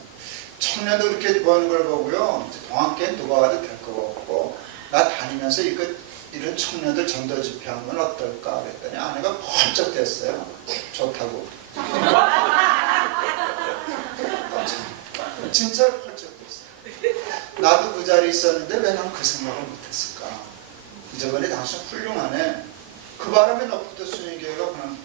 청년들 그렇게 모이는 걸 보고요. 동학교에 누가 와도 될 거 없고 나 다니면서 이런 청년들 전도 집회하면 어떨까 그랬더니 아내가 펄쩍 됐어요. 좋다고. 진짜 펄쩍 됐어요. 나도 그 자리에 있었는데 왜 난 그 생각을 못했을까. 이제번에 당신 훌륭하네. 그 바람에 너부터 순위교회가 그냥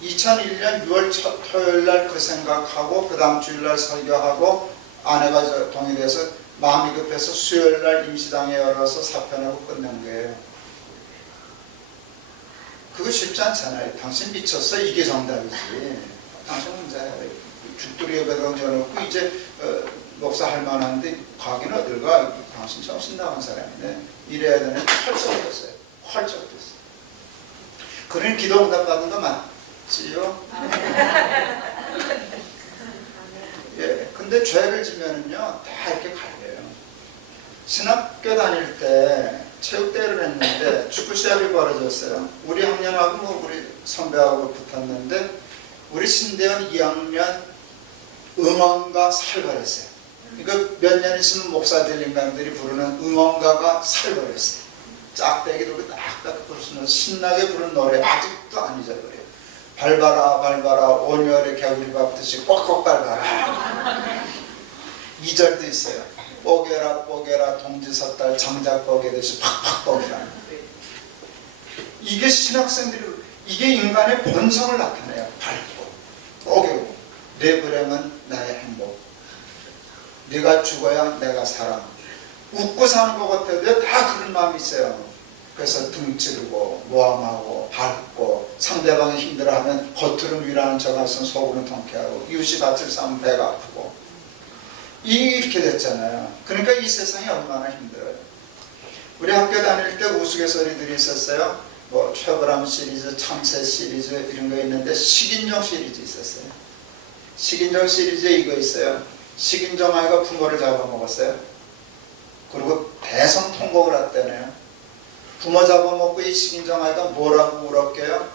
2001년 6월 첫 토요일날 그 생각하고 그 다음 주일날 설교하고 아내가 동의돼서 마음이 급해서 수요일날 임시당에 열어서 사표내고 끝낸 거예요. 그거 쉽지 않잖아요. 당신 미쳤어? 이게 정답이지. 당신 혼자야. 죽돌이 예배 던져놓고 이제 목사 할 만한데 가긴 어딜 가? 당신 정신 나간 사람이네. 이래야 되는데 펄쩍 됐어요. 펄쩍 됐어요. 그러니 기도 응답 받은 거 맞지요? 예, 근데 죄를 지면은요 다 이렇게 갈려요. 신학교 다닐 때 체육대회를 했는데 축구 시합이 벌어졌어요. 우리 학년하고 우리 선배하고 붙었는데 우리 신대원 2학년 응원가 살벌했어요. 그러니까 몇 년 있으면 목사들 인간들이 부르는 응원가가 살벌했어요. 짝대기 들고 딱딱 부르는 신나게 부르는 노래 아직도 안 잊어버려요. 밟아라 밟아라 온열의 개구리 밟듯이 꼭꼭 밟아라. 2절도 있어요. 뽀개라 뽀개라 동지섣달 장작 뽀개듯이 팍팍 뽀개라. 이게 신학생들이 이게 인간의 본성을 나타내요. 밟고 뽀개고 내 불행은 나의 행복. 네가 죽어야 내가 살아. 웃고 사는 것 같아도 다 그런 마음이 있어요. 그래서 등 찌르고 모함하고 밟고 상대방이 힘들어하면 겉으로는 위로하는 척하면서 속으로는 통쾌하고 이웃이 밭을 싸면 배가 아프고 이렇게 됐잖아요. 그러니까 이 세상이 얼마나 힘들어요. 우리 학교 다닐 때 우스갯소리들이 있었어요. 뭐 최불암 시리즈, 참새 시리즈 이런 거 있는데 식인종 시리즈 있었어요. 식인종 시리즈에 이거 있어요. 식인종 아이가 부모를 잡아먹었어요. 그리고 대성통곡을 했다네요. 부모 잡아먹고 이 식인종 아이가 뭐라고 울었게요?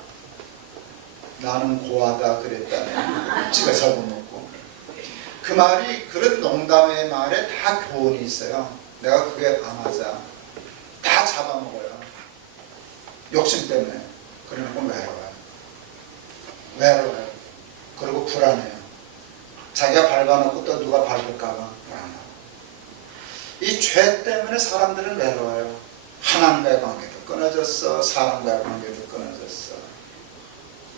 나는 고하다 그랬다네요. 지가 잡아먹고. 그 말이 그런 농담의 말에 다 교훈이 있어요. 내가 그게 안 맞아. 다 잡아먹어요. 욕심 때문에. 그러니까 외로워요. 외로워요. 그리고 불안해요. 자기가 밟아놓고 또 누가 밟을까봐 불안하고. 이 죄 때문에 사람들은 외로워요. 하나님과의 관계도 끊어졌어. 사람과의 관계도 끊어졌어.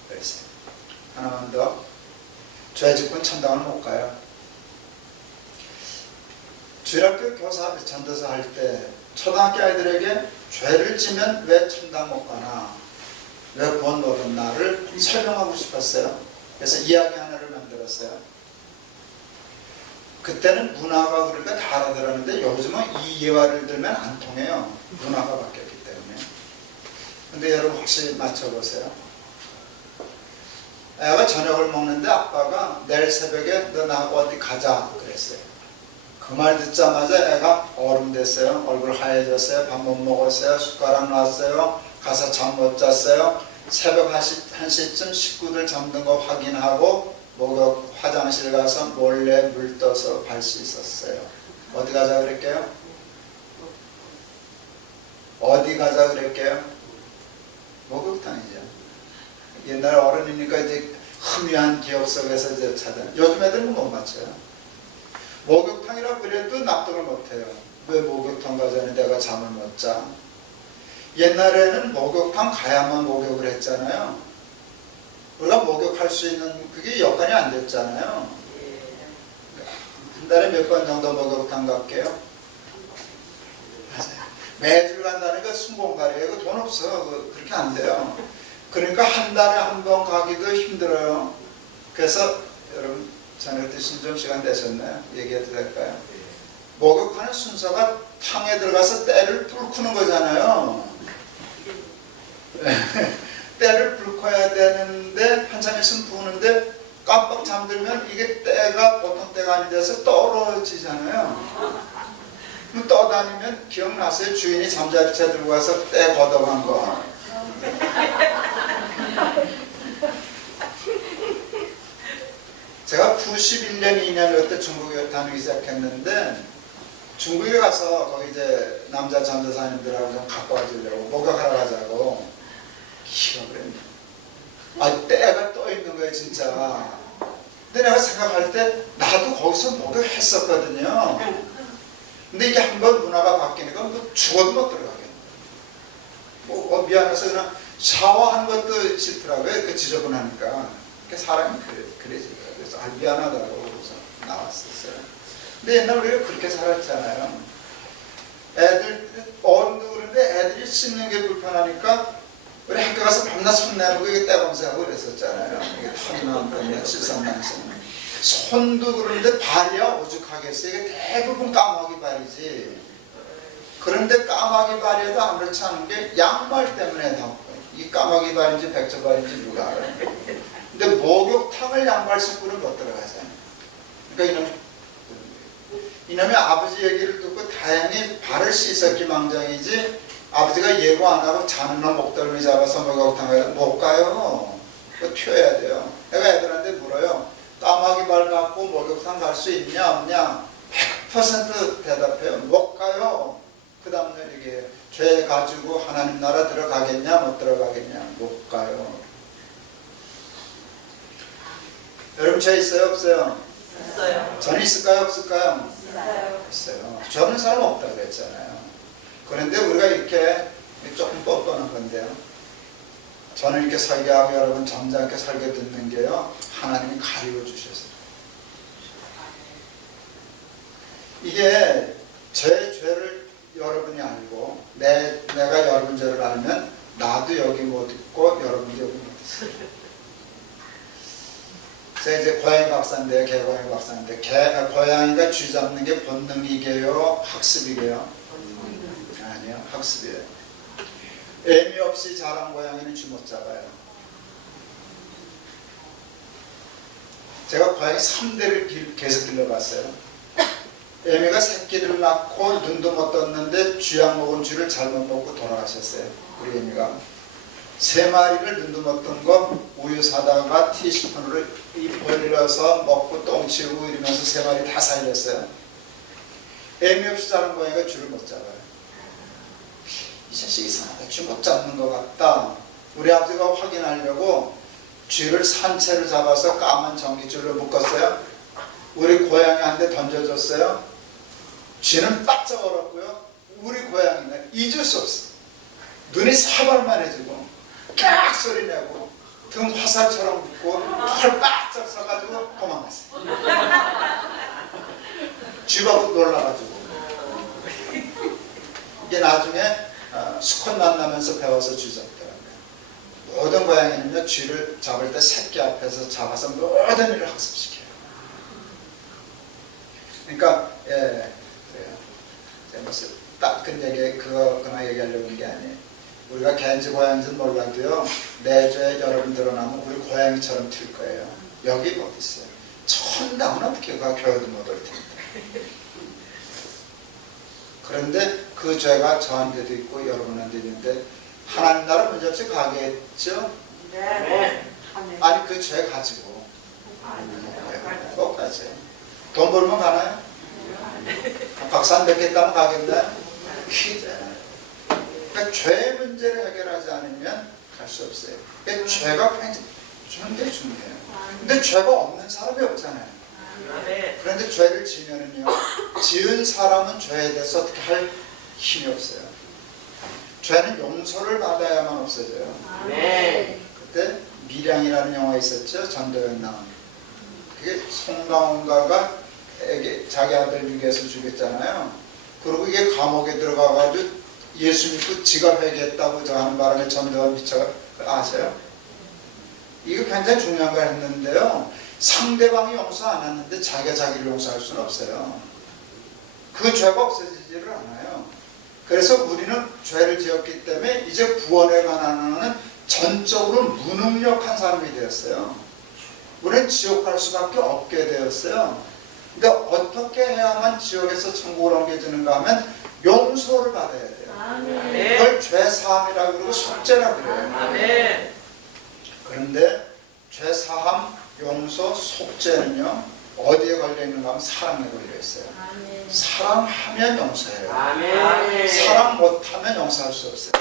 그래서 하나만 더. 죄 짓고는 천당을 못 가요. 주일학교 교사 전도사 할 때 초등학교 아이들에게 죄를 지면 왜 천당 못 가나, 왜 구원 못 얻나를 설명하고 싶었어요. 그래서 이야기 하나를 만들었어요. 그때는 문화가 그러니까 다 알아들었는데 요즘은 이 예화를 들면 안 통해요. 문화가 바뀌었기 때문에. 근데 여러분 혹시 맞춰보세요. 애가 저녁을 먹는데 아빠가 내일 새벽에 너 나하고 어디 가자 그랬어요. 그 말 듣자마자 애가 얼음 됐어요. 얼굴 하얘졌어요. 밥 못 먹었어요. 숟가락 놨어요. 가서 잠 못 잤어요. 새벽 1시쯤 식구들 잠든 거 확인하고 목욕 화장실 가서 몰래 물 떠서 갈 수 있었어요. 어디 가자 그랬게요? 어디 가자 그랬게요? 목욕탕이죠. 옛날 어른이니까 이제 희미한 기억 속에서 이제 찾아. 요즘 애들은 못 맞춰요. 목욕탕이라 그래도 납득을 못해요. 왜 목욕탕 가자니 내가 잠을 못 자? 옛날에는 목욕탕 가야만 목욕을 했잖아요. 우리가 목욕할 수 있는 그게 여건이 안 됐잖아요. 한 달에 몇 번 정도 목욕탕 갈게요? 매주 간다는 거 순봉가리예요. 그 돈 없어. 그렇게 안 돼요. 그러니까 한 달에 한 번 가기도 힘들어요. 그래서 여러분 저녁 드신 좀 시간 되셨나요? 얘기해도 될까요? 목욕하는 순서가 탕에 들어가서 때를 불크는 거잖아요. 때를 불커야 되는데 한참 있으면 부는데 깜빡 잠들면 이게 때가 보통 때가 아니 돼서 떨어지잖아요. 떠다니면 기억나세요? 주인이 잠자리채 들고 가서 때 걷어간 거. 제가 91년, 2년 그때 중국에 다니기 시작했는데 중국에 가서 거기 이제 남자 전도사님들하고 좀 갖고 와주려고 목욕하러 가자고 기억을 했네. 아, 때가 떠 있는 거예요 진짜. 근데 내가 생각할 때 나도 거기서 목욕했었거든요. 근데 이게 한번 문화가 바뀌니까 뭐 죽어도 못 들어가겠네. 미안해서 그냥 샤워하는 것도 싫더라고요. 그 지저분하니까. 사람이 그래지더라고요. 그래서 미안하다고 그래서 나왔었어요. 근데 옛날 우리가 그렇게 살았잖아요. 애들 어른도 그런데 애들이 씻는 게 불편하니까 우리 학교 가서 밤낮 손 내놓고 이게 떼검사하고 그랬었잖아요. 이게 털이 나온다면 실상난성. 손도 그런데 발이야 오죽하겠어요. 이게 대부분 까마귀 발이지. 그런데 까마귀 발이라도 아무렇지 않은 게 양말 때문에 덮어요. 이 까마귀 발인지 백조 발인지 누가 알아요. 근데 목욕탕을 양말 신고는 못 들어가잖아요. 그러니까 이놈이 아버지 얘기를 듣고 다행히 발을 씻었기 망정이지 아버지가 예고 안 하고 자는 날 목덜미 잡아서 목욕탕 가면 못 가요. 그거 튀어야 돼요. 내가 애들한테 물어요. 까마귀 발 갖고 목욕탕 갈 수 있냐 없냐? 100% 대답해요. 못 가요. 그 다음날 이게 죄 가지고 하나님 나라 들어가겠냐 못 들어가겠냐? 못 가요. 여러분 죄 있어요 없어요? 있어요. 저는 있을까요 없을까요? 있어요. 있어요. 저는 사람 없다고 그랬잖아요. 그런데 우리가 이렇게 조금 뻔뻔한 건데요. 저는 이렇게 설교하고 여러분 점잖게 설교 듣는 게요. 하나님이 가르쳐 주셔서. 이게 제 죄를 여러분이 알고 내가 여러분 죄를 알면 나도 여기 못 있고 여러분도 여기 못 있어요. 제가 이제 고양이 박사인데요. 개고양이 박사인데 고양이가 쥐 잡는 게 본능이게요? 학습이게요? 아니요. 학습이에요. 애미 없이 자란 고양이는 쥐 못 잡아요. 제가 고양이 3대를 계속 길러봤어요. 애미가 새끼를 낳고 눈도 못 떴는데 쥐약 먹은 쥐를 잘못 먹고 돌아가셨어요. 우리 애미가. 3마리를 눈도 못 뜬 거 우유 사다가 티스푼으로 입 벌려서 먹고 똥 치우고 이러면서 3마리 다 살렸어요. 애미 없이 자란 고양이가 쥐를 못 잡아요. 이 자식 이상하다. 쥐 못 잡는 것 같다. 우리 아버지가 확인하려고 쥐를 산채로 잡아서 까만 전기줄로 묶었어요. 우리 고양이한테 던져줬어요. 쥐는 바짝 얼었고요. 우리 고양이는 잊을 수 없어. 눈이 사발만해지고 깍 소리 내고 등 화살처럼 붙고 털 바짝 서가지고 도망갔어요. 쥐하고 놀라가지고. 이게 나중에 수컷 만나면서 배워서 쥐 잡더라고요. 모든 고양이는요 쥐를 잡을 때 새끼 앞에서 잡아서 모든 일을 학습시켜요. 그러니까 그래요. 제가 무슨 딱큰 얘기 그나 얘기하려고 하는 게 아니에요. 우리가 개인지 고양인지는 몰라도요 내 죄 여러분 드러나면 우리 고양이처럼 튈 거예요. 여기 못 있어요. 천당은 어떻게 가 교회도 못 올 텐데. 그런데 그 죄가 저한테도 있고 여러분한테도 있는데 하나님 나라 문제없이 가겠죠? 네. 아니 그 죄 가지고 꼭 가세요. 돈 벌면 가나요? 박사 한 100개 따면 가겠나요? 퀴즈. 그러니까 죄 문제를 해결하지 않으면 갈 수 없어요. 그러니까 죄가 굉장히 중요해요. 근데 죄가 없는 사람이 없잖아요. 아멘. 그런데 죄를 지으면은요, 지은 사람은 죄에 대해서 어떻게 할 힘이 없어요. 죄는 용서를 받아야만 없어져요. 아멘. 그때 미량이라는 영화 있었죠. 전도연 나온. 그게 송강호가가 자기 아들 유괴해서 죽였잖아요. 그리고 이게 감옥에 들어가가지고 예수 믿고 지가 회개했다고 저 하는 바람에 전도연 미쳐가 아세요? 이거 굉장히 중요한 걸 했는데요. 상대방이 용서 안 했는데 자기가 자기를 용서할 수는 없어요. 그 죄가 없어지지를 않아요. 그래서 우리는 죄를 지었기 때문에 이제 구원에 관한 전적으로 무능력한 사람이 되었어요. 우리는 지옥 갈 수밖에 없게 되었어요. 그러니까 어떻게 해야만 지옥에서 천국으로 옮겨지는가 하면 용서를 받아야 돼요. 아멘. 그걸 죄사함이라고 그러고 속죄라고 그래요. 아멘. 그런데 죄사함, 용서, 속죄는요 어디에 걸려있는가 하면 사랑에 걸려있어요. 사랑하면 용서해요. 아멘. 사랑 못하면 용서할 수 없어요.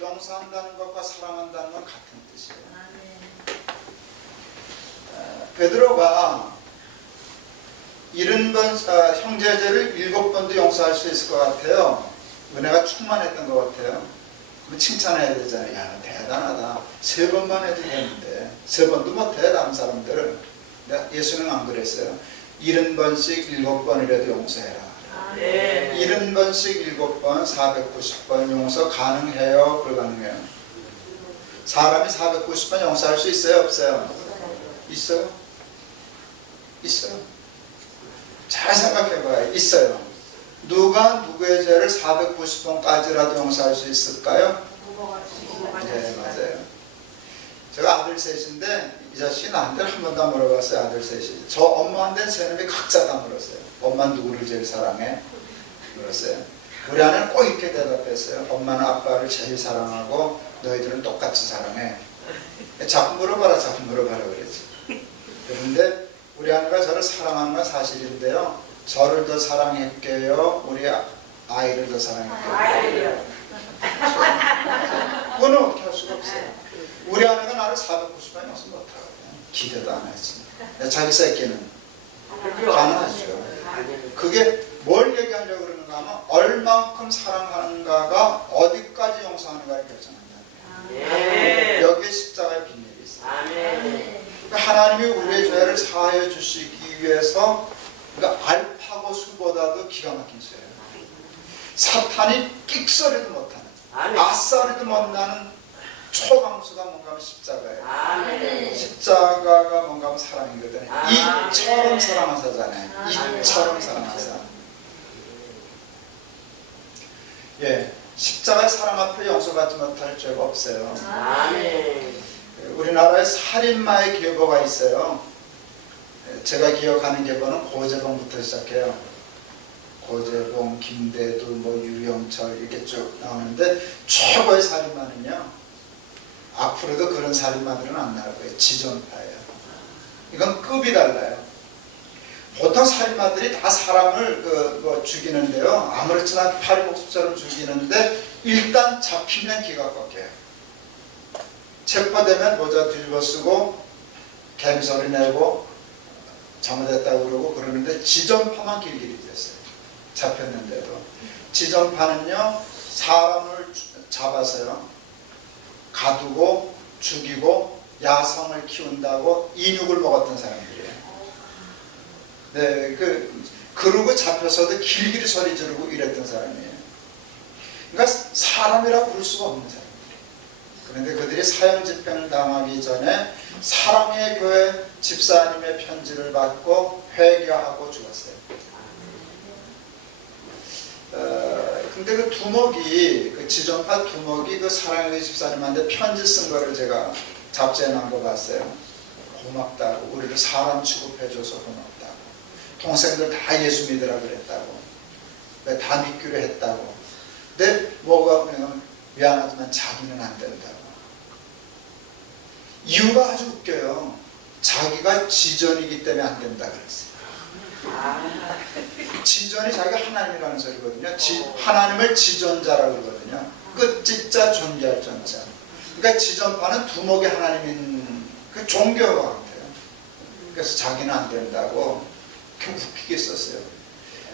용서한다는 것과 사랑한다는 건 같은 뜻이에요. 베드로가 70번 형제제를 7번도 용서할 수 있을 것 같아요. 은혜가 충만했던 것 같아요. 그럼 칭찬해야 되잖아요. 야, 대단하다. 3번만 해도 되는데 3번도 못해 다른 사람들. 예수는 안 그랬어요. 70번씩 7번이라도 용서해라. 아멘. 70번씩 7번 490번 용서 가능해요? 불가능해요? 사람이 490번 용서할 수 있어요? 없어요? 있어요? 있어요. 잘 생각해봐요. 있어요. 누가 누구의 죄를 490번까지라도 용서할 수 있을까요? 네, 맞아요. 제가 아들 셋인데 이 자식이 나한테 한 번도 안 물어봤어요. 아들 셋이. 저 엄마한테는 세 놈이 각자 다 물었어요. 엄마는 누구를 제일 사랑해? 물었어요. 우리 아내는 꼭 이렇게 대답했어요. 엄마는 아빠를 제일 사랑하고 너희들은 똑같이 사랑해. 자꾸 물어봐라 그랬지. 그런데 우리 아내가 저를 사랑하는 건 사실인데요. 저를 더 사랑할게요? 우리 아이를 더 사랑할게요? 아이요. 그거는 어떻게 할 수가 없어요. 우리 아내가 나를 490번 용서 못하거든요. 기대도 안 했지. 자기 새끼는 가능하죠. 그게 뭘 얘기하려고 그러는가 하면 얼만큼 사랑하는가가 어디까지 용서하는가를 결정한다. 아멘. 여기에 십자가의 비밀이 있어요. 아멘. 그러니까 하나님이 우리의 죄를 사하여 주시기 위해서 그러니까 알파고수보다도 기가 막힌 죄예요. 사탄이 끽소리도 못하는 아멘. 아싸리도 못 나는 초강수가 뭔가 하면 십자가예요. 아멘. 십자가가 뭔가 하면 사랑이거든요. 아멘. 이처럼 사랑하사잖아요. 아멘. 이처럼 사랑하사. 예, 십자가의 사랑 앞에 용서받지 못할 죄가 없어요. 아멘. 우리나라에 살인마의 계보가 있어요. 제가 기억하는 계보는 고재봉부터 시작해요. 고재봉, 김대두, 유영철 이렇게 쭉 나오는데 최고의 살인마는요. 앞으로도 그런 살인마들은 안 나올 거예요. 지존파예요. 이건 급이 달라요. 보통 살인마들이 다 사람을 죽이는데요. 아무렇지나 파리목수처럼 죽이는데 일단 잡히면 기가 꺾여요. 체포되면 모자 뒤집어 쓰고 개미소리 내고 잘못했다고 그러고 그러는데 지존파만 길길이 됐어요. 잡혔는데도. 지존파는요. 사람을 잡아서요. 가두고 죽이고 야성을 키운다고 인육을 먹었던 사람들이에요. 네, 그러고 잡혀서도 길길이 소리 지르고 이랬던 사람이에요. 그러니까 사람이라고 부를 수가 없는 사람들이에요. 그런데 그들이 사형집행을 당하기 전에 사랑의 교회 집사님의 편지를 받고 회개하고 죽었어요. 근데 그 두목이, 그 지존파 두목이 그 사랑의 교회 집사님한테 편지 쓴 거를 제가 잡지에 난 거 봤어요. 고맙다고, 우리를 사람 취급해줘서 고맙다고, 동생들 다 예수 믿으라 그랬다고, 다 믿기로 했다고. 근데 뭐가 그러면 미안하지만 자기는 안 된다고. 이유가 아주 웃겨요. 자기가 지존이기 때문에 안 된다 그랬어요. 지존이 자기가 하나님이라는 소리거든요. 하나님을 지존자라고 그러거든요. 끝짓자 존귀할 존자. 그러니까 지존파는 두목의 하나님인 그 종교와 같아요. 그래서 자기는 안 된다고. 그렇게 웃기게 썼어요.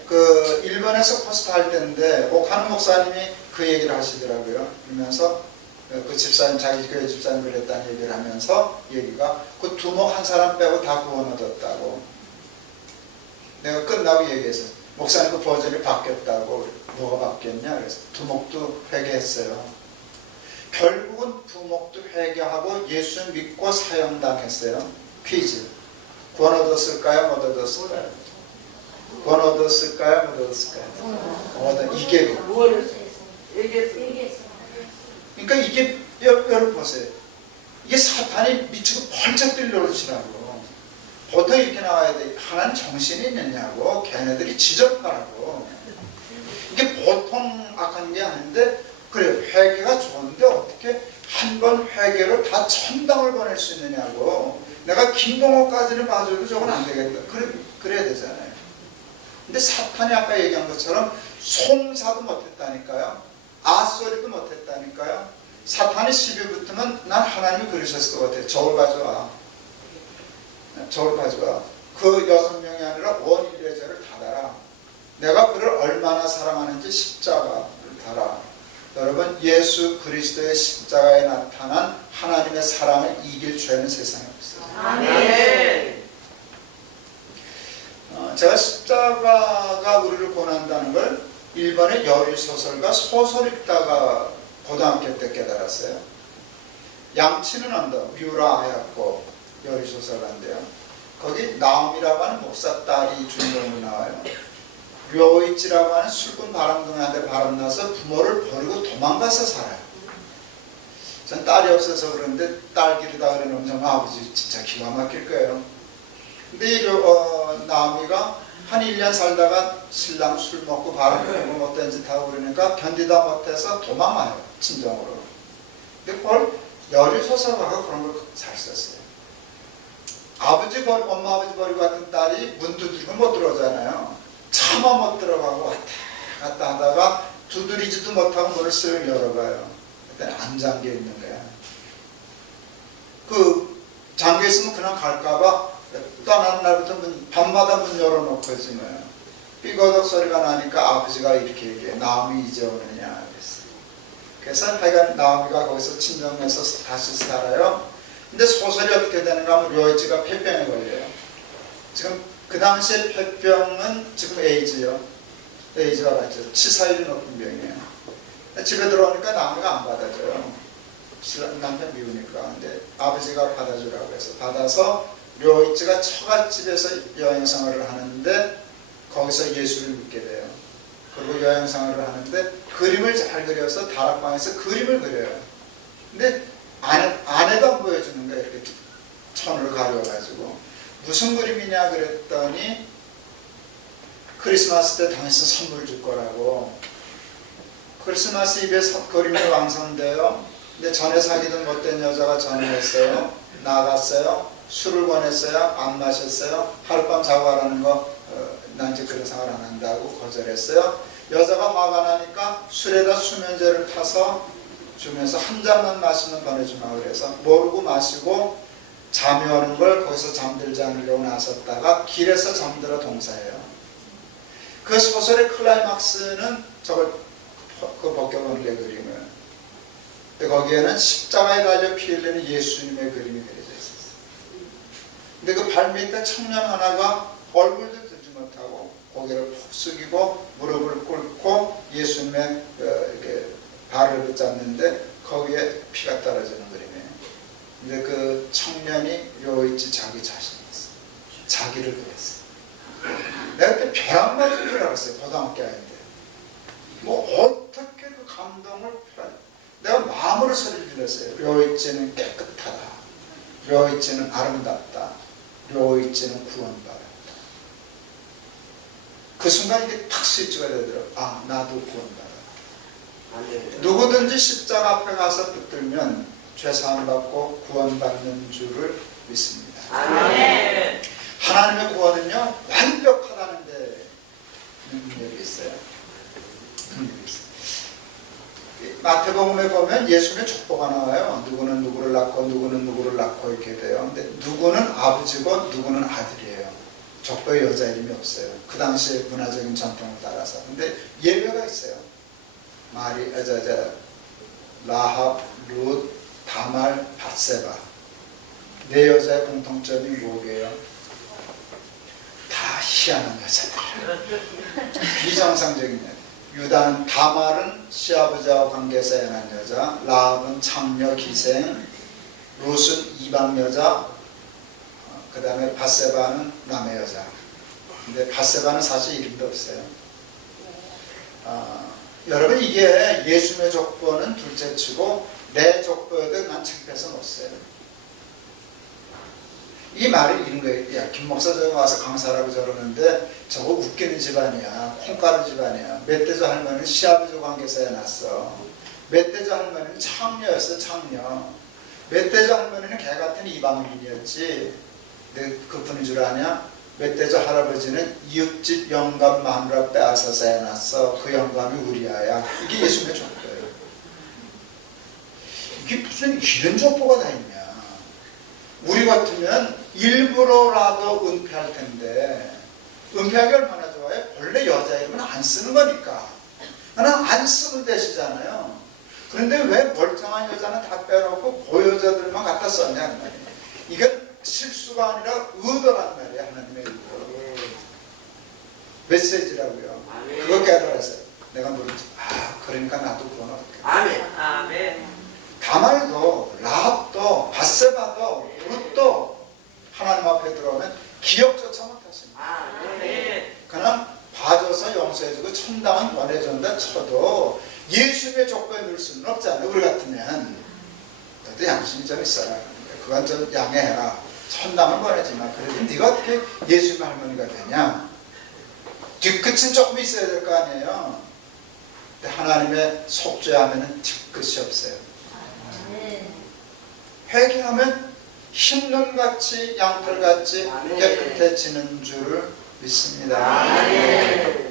그 일본에서 포스트 할 때인데 오카노 목사님이 그 얘기를 하시더라고요. 그러면서 그 집사님, 자기 교회 집사님 그랬다는 얘기를 하면서 얘기가 그 두목 한 사람 빼고 다 구원 얻었다고. 내가 끝나고 얘기해서 목사님 그 버전이 바뀌었다고. 뭐가 바뀌었냐? 그래서 두목도 회개했어요. 결국은 두목도 회개하고 예수 믿고 사형당했어요. 퀴즈. 구원 얻었을까요? 못 얻었을까요? 구원 얻었을까요? 못 얻었을까요? 이게 무엇을 얘기했어? 그러니까 이게 여러분 보세요. 이게 사탄이 미치고 펄쩍 뛰려 그러시라고. 보통 이렇게 나와야 돼. 하나님 정신이 있느냐고. 걔네들이 지적하라고. 이게 보통 악한 게 아닌데 그래 회개가 좋은데 어떻게 한 번 회개로 다 천당을 보낼 수 있느냐고. 내가 김동호까지는 봐줘도 저건 안 되겠다. 그래야 되잖아요. 근데 사탄이 아까 얘기한 것처럼 송사도 못했다니까요. 아소리도 못했다니까요. 사탄이 시비 붙으면 난 하나님이 그러셨을 것 같아요. 저걸 가져와. 저걸 가져와. 그 6명이 아니라 온 인류의 다 달아. 내가 그를 얼마나 사랑하는지 십자가를 달아. 여러분 예수 그리스도의 십자가에 나타난 하나님의 사랑을 이길 죄는 세상에 없어요. 아멘. 제가 십자가가 우리를 권한다는 걸 일본의 여류소설가 소설 읽다가 고등학교 때 깨달았어요. 양치는 언덕, 류라 하얗고 여류소설가인데요. 거기 나옴이라고 하는 목사 딸이 주인공으로 나와요. 료이치라고 하는 술꾼 바람둥이한테 바람나서 부모를 버리고 도망가서 살아요. 전 딸이 없어서 그런데 딸 기르다 그러는 좀 아버지 진짜 기가 막힐 거예요. 근데 이 나오미가 한 1년 살다가 신랑 술 먹고 바람 피고 못된 짓 하고 그러니까 견디다 못해서 도망와요. 친정으로. 근데 그걸 여류소설가가 그런 걸 잘 썼어요. 엄마 아버지 버리고 갔던 딸이 문 두드리고 못 들어오잖아요. 차마 못 들어가고 왔다 갔다 하다가 두드리지도 못하고 문을 쓱 열어봐요. 그때 안 잠겨 있는 거야. 그 잠겨 있으면 그냥 갈까봐 떠나는 날부터 밤마다 문 열어놓고지 뭐야. 삐거덕 소리가 나니까 아버지가 이렇게 얘기해. 나오미 이제 오느냐 그랬어요. 그래서 하여간 나오미가 거기서 친정에서 다시 살아요. 근데 소설이 어떻게 되는가 하면 료이치가 폐병에 걸려요. 지금 그 당시에 폐병은 지금 에이즈요. 에이즈와 같죠. 치사율이 높은 병이에요. 집에 들어오니까 나오미가 안 받아줘요. 남편 미우니까. 근데 아버지가 받아주라고 해서 받아서 료이치가 처갓집에서 여행생활을 하는데 거기서 예수를 믿게 돼요. 그리고 여행생활을 하는데 그림을 잘 그려서 다락방에서 그림을 그려요. 근데 아내가 보여주는 거야. 이렇게 천으로 가려가지고 무슨 그림이냐 그랬더니 크리스마스 때 당신 선물 줄 거라고. 크리스마스 이브에 그림이 완성돼요. 근데 전에 사귀던 못된 여자가 전화했어요. 나갔어요. 술을 권했어요. 안 마셨어요. 하룻밤 자고 가라는 거 난 이제 그런 생활 안 한다고 거절했어요. 여자가 화가 나니까 술에다 수면제를 타서 주면서 한 잔만 마시면 보내주마 그래서 모르고 마시고 잠이 오는 걸 거기서 잠들지 않으려고 나섰다가 길에서 잠들어 동사해요. 그 소설의 클라이막스는 저걸 벗겨본 게 그림을. 근데 거기에는 십자가에 달려 피 흘리는 예수님의 그림이 그려져 있었어요. 근데 그 발밑에 청년 하나가 얼굴도 들지 못하고 고개를 푹 숙이고 무릎을 꿇고 예수님의 이렇게 발을 붙잡는데 거기에 피가 떨어지는 그림이에요. 근데 그 청년이 료이치 자기 자신이었어요. 자기를 그렸어요. 내가 그때 별 안 맞은 줄 알았어요. 고등학교 아닌데. 뭐 어떻게 그 감동을 내가 마음으로 소리를 질렀어요. 료이치는 깨끗하다. 료이치는 아름답다. 료이치는 구원받았다. 그 순간 이게 탁 스위치가 되더라고요. 아, 나도 구원받았다. 누구든지 십자가 앞에 가서 붙들면 죄사함 받고 구원받는 줄을 믿습니다. 아멘. 하나님의 구원은요 완벽하다는 데 능력이 있어요. 마태복음에 보면 예수님의 족보가 나와요. 누구는 누구를 낳고 누구는 누구를 낳고 이렇게 돼요. 근데 누구는 아버지고 누구는 아들이에요. 족보에 여자 이름이 없어요. 그 당시의 문화적인 전통을 따라서. 근데 예외가 있어요. 라합, 룻, 다말, 밧세바. 네 여자의 공통점이 뭐게요? 다 희한한 여자들. 비정상적인 여자. 유다는 다말은 시아버지와 관계에서 애난 여자, 라합은 창녀 기생, 룻은 이방 여자, 그 다음에 밧세바는 남의 여자. 근데 밧세바는 사실 이름도 없어요. 여러분 이게 예수님의 족보는 둘째치고 내 족보에도 난 창피해서 못 써요. 이 말이 이런 거예요. 야, 김 목사 저기 와서 강사라고 저러는데 저거 웃기는 집안이야. 콩가루 집안이야. 멧돼지 할머니는 시아버지 관계에서 해놨어. 멧돼지 할머니는 창녀였어. 창녀. 멧돼지 할머니는 개 같은 이방인이었지. 근데 그분인 줄 아냐? 멧돼지 할아버지는 이웃집 영감 마누라 빼앗아서 해놨어. 그 영감이 우리아야. 이게 예수님의 족보예요. 이게 무슨 이런 족보가 다 있냐. 우리 같으면 일부러라도 은폐할 텐데 은폐하기 얼마나 좋아요? 원래 여자 이름은 안 쓰는 거니까. 나는 안 쓰면 되시잖아요. 그런데 왜 멀쩡한 여자는 다 빼놓고 그 여자들만 갖다 썼냐 그 말이에요. 이건 실수가 아니라 의도란 말이에요. 하나님의 의도. 메시지라고요. 그거 깨달았어요. 내가 모르지. 그러니까 나도 구원할게. 아멘. 아멘. 다말도 라합도 밧세바도 룻도 하나님 앞에 들어오면 기억조차 못했습니다. 아멘. 그냥 봐줘서 용서해주고 천당은 보내준다 쳐도 예수님의 족보에 넣을 수는 없잖아요. 우리 같으면 너도 양심이 좀 있어라. 그건 좀 양해해라. 천당은 보내지만 그래도 네가 어떻게 예수님의 할머니가 되냐. 뒤끝은 조금 있어야 될 거 아니에요. 근데 하나님의 속죄하면 뒤끝이 없어요. 회개하면 흰눈같이 양털같이 깨끗해지는 줄을 믿습니다.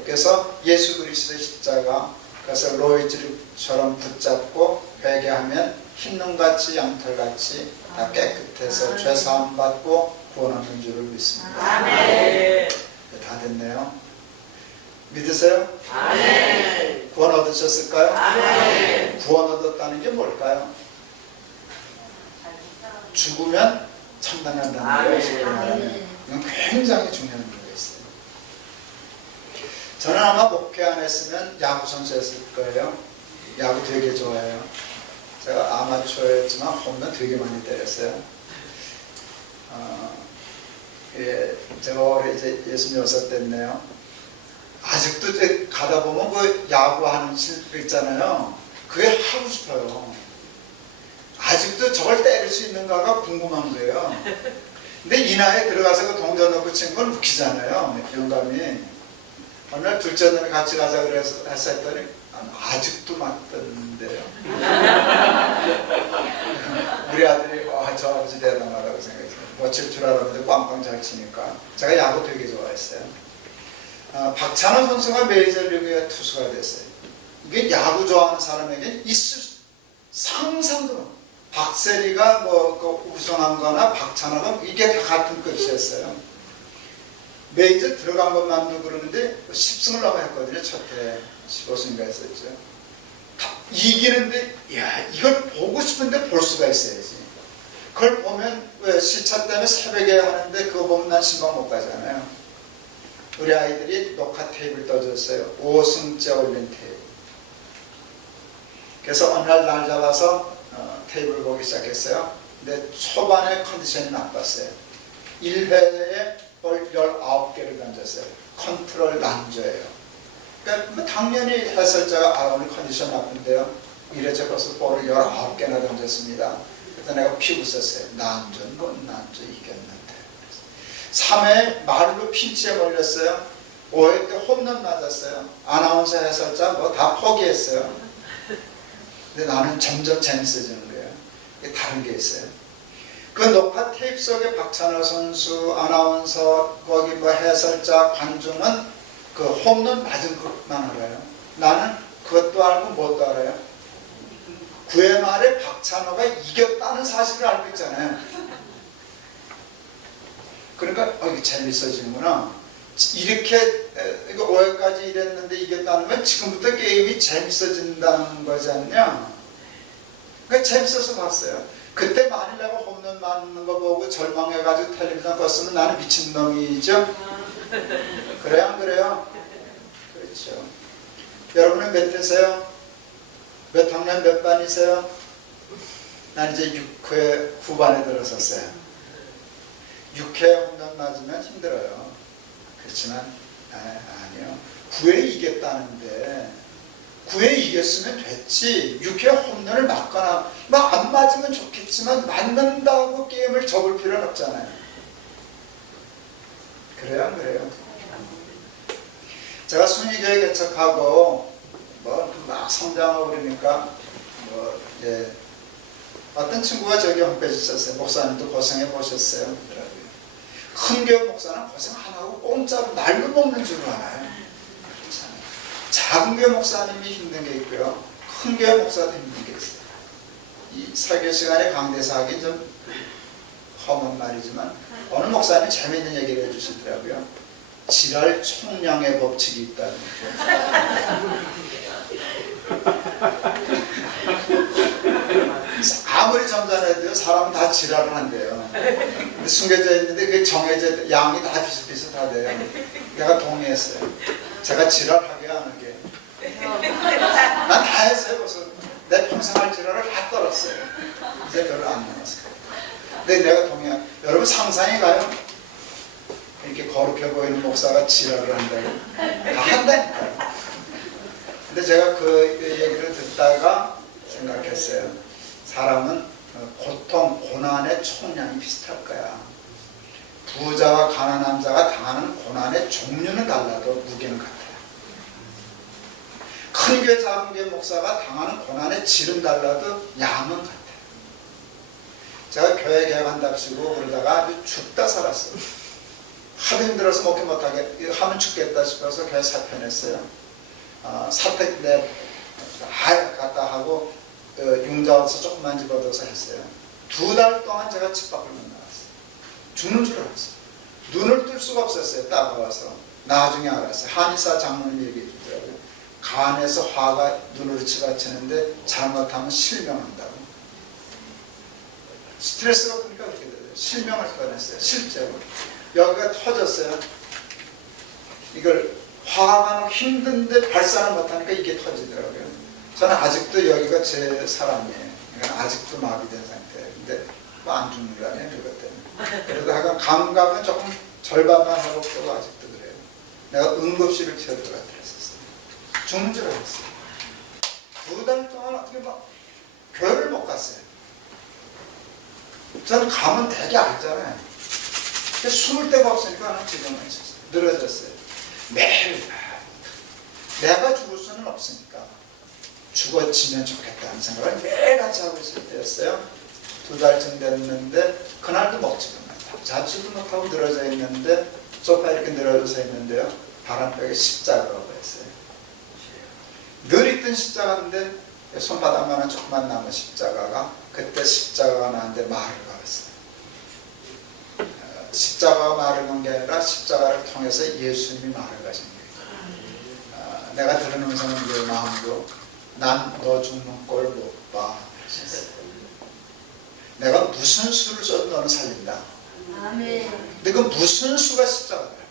그래서 예수 그리스도의 십자가, 그래서 로이즈처럼 붙잡고 회개하면 흰눈같이 양털같이 다 깨끗해서 죄사함 받고 구원하는 줄을 믿습니다. 아멘. 다 됐네요. 믿으세요? 아멘. 구원 얻으셨을까요? 아멘. 구원 얻었다는 게 뭘까요? 죽으면 참당한다는 거예요. 이건 굉장히 중요한 의미가 있어요. 저는 아마 목회 안 했으면 야구 선수였을 거예요. 야구 되게 좋아해요. 제가 아마추어였지만 홈런 되게 많이 때렸어요. 제가 올해 이제 66 됐네요. 아직도 이제 가다 보면 그 야구하는 거 있잖아요. 그게 하고 싶어요. 아직도 저걸 때릴 수 있는가가 궁금한 거예요. 근데 이 나이에 들어가서 그 동전 넣고 친 건 웃기잖아요. 영감이. 어느 날 둘째 놈이 같이 가자 그래서 했더니 아직도 맞던데요. 우리 아들이 저 아버지 대단하다고 생각했어요. 뭐 칠 줄 알았는데 꽝꽝 잘 치니까. 제가 야구 되게 좋아했어요. 박찬호 선수가 메이저리그의 투수가 됐어요. 이게 야구 좋아하는 사람에게 있을 상상도 박세리가 뭐 우승한 거나 박찬호가 이게 다 같은 급이었어요. 메이저 들어간 것만도 그러는데 10승을 넘어했거든요. 첫해 15승인가 했었죠. 이기는데 야 이걸 보고 싶은데 볼 수가 있어야지. 그걸 보면 왜 시차 때문에 새벽에 하는데 그거 보면 난 신방 못 가잖아요. 우리 아이들이 녹화 테이프를 떠줬어요. 5승째 올린 테이프. 그래서 어느 날 잡아서 테이블을 보기 시작했어요. 근데 초반에 컨디션이 나빴어요. 1회에 볼 19개를 던졌어요. 컨트롤 난조예요. 그러니까 뭐 당연히 해설자가 오늘 컨디션 나쁜데요. 1회 저것을 볼을 19개나 던졌습니다. 그래서 내가 피고 썼어요. 난조는 뭔 난조 이겼는데. 3회 말로 핀치에 몰렸어요. 5회 때 홈런 맞았어요. 아나운서 해설자 뭐 다 포기했어요. 근데 나는 점점 재밌어지는 거예요. 이게 다른 게 있어요. 그 녹화 테이프 속에 박찬호 선수, 아나운서, 거기 뭐 해설자, 관중은 그 홈런 맞은 것만 알아요. 나는 그것도 알고 뭣도 알아요. 9회 말에 박찬호가 이겼다는 사실을 알고 있잖아요. 그러니까 이게 재밌어지는구나. 이렇게 이거 5회까지 이랬는데 이겼다는 건 지금부터 게임이 재밌어진다는 거지 않냐? 그러니까 재밌어서 봤어요. 그때 만일 내가 홈런 맞는 거 보고 절망해가지고 텔레비전 껐으면 나는 미친놈이죠? 그래요 안 그래요? 그렇죠. 여러분은 몇 대세요? 몇 학년 몇 반이세요? 난 이제 6회 후반에 들어섰어요. 6회 홈런 맞으면 힘들어요. 그렇지만 아니요. 9회 이겼다는데 9회 이겼으면 됐지. 6회 홈런을 맞거나 막 안 맞으면 좋겠지만 맞는다고 게임을 접을 필요는 없잖아요. 그래요 안 그래요? 제가 순위교회 개척하고 막 성장하고 그러니까 이제 어떤 친구가 저기 홈페이지 썼어요. 목사님도 고생해 보셨어요. 그러더라고요. 큰 교회 목사는 고생 안 하고 공짜로 날로 먹는 줄 알아요. 그렇잖아요. 작은 교회 목사님이 힘든 게 있고요. 큰 교회 목사도 힘든 게 있어요. 이 설교 시간에 강대사 하기 좀 험한 말이지만 어느 목사님이 재미있는 얘기를 해주시더라고요. 지랄 총량의 법칙이 있다는 아무리 점잖아도 사람은 다 지랄을 한대요. 근데 숨겨져 있는데 그게 정해져 양이 다 비슷비슷하대요. 내가 동의했어요. 제가 지랄하게 하는 난 다 했어요. 벌써 내 평생 할 지랄을 다 떨었어요. 이제 별로 안 남았어요. 근데 내가 동의해. 여러분 상상이 가요? 이렇게 거룩해 보이는 목사가 지랄을 한다고. 다 한다니까요. 근데 제가 그 얘기를 듣다가 생각했어요. 사람은 고통, 고난의 총량이 비슷할 거야. 부자와 가난한 자가 당하는 고난의 종류는 달라도 무게는 같아요. 큰 교회 작은 교회 목사가 당하는 고난의 질은 달라도 양은 같아요. 제가 교회 개혁한답시고 그러다가 아주 죽다 살았어요. 하도 힘들어서 목회 못하게 하면 죽겠다 싶어서 교회 사표냈어요. 사택 내 갔다 하고 융자원서 조금만 집어넣어서 했어요. 2달 동안 제가 집 밖을 못 나갔어요. 죽는 줄 알았어요. 눈을 뜰 수가 없었어요. 따가워서. 나중에 알았어요. 한의사 장모님 얘기해 주더라고요. 간에서 화가 눈으로 치받치는데 잘못하면 실명한다고. 스트레스가 그러니까 그렇게 돼요. 실명을 뻔했어요. 실제로. 여기가 터졌어요. 이걸 화가 나면 힘든데 발산을 못하니까 이게 터지더라고요. 저는 아직도 여기가 제 사람이에요. 그러니까 아직도 마비된 상태예요. 근데 뭐 안 죽는 거 아니에요, 그것 때문에. 그래도 하여간 감각은 조금 절반만 회복되고 아직도 그래요. 내가 응급실을 튀어들어가 그랬었어요. 죽는 줄 알았어요. 2달 동안 어떻게 막 교회를 못 갔어요. 저는 가면 되게 알잖아요. 숨을 데가 없으니까 하나 지금은 있었어요. 늘어졌어요. 매일 내가 죽을 수는 없으니까 죽어지면 좋겠다는 생각을 매일같이 하고 있을 때였어요. 2달쯤 됐는데 그날도 먹지도 못하고 자지도 못하고 늘어져 있는데 소파 이렇게 늘어져서 있는데요. 바람벽에 십자가가 보였어요. 늘 있던 십자가인데 손바닥만한 조그만 나무 십자가가 그때 십자가가 나한테 말을 걸었어요. 십자가가 말을 건 게 아니라 십자가를 통해서 예수님이 말을 가신 거예요. 내가 들은 음성은 내 마음으로 난 너 죽는 꼴 못 봐. 내가 무슨 수를 써도 너는 살린다. 아멘. 근데 그 무슨 수가 십자가다.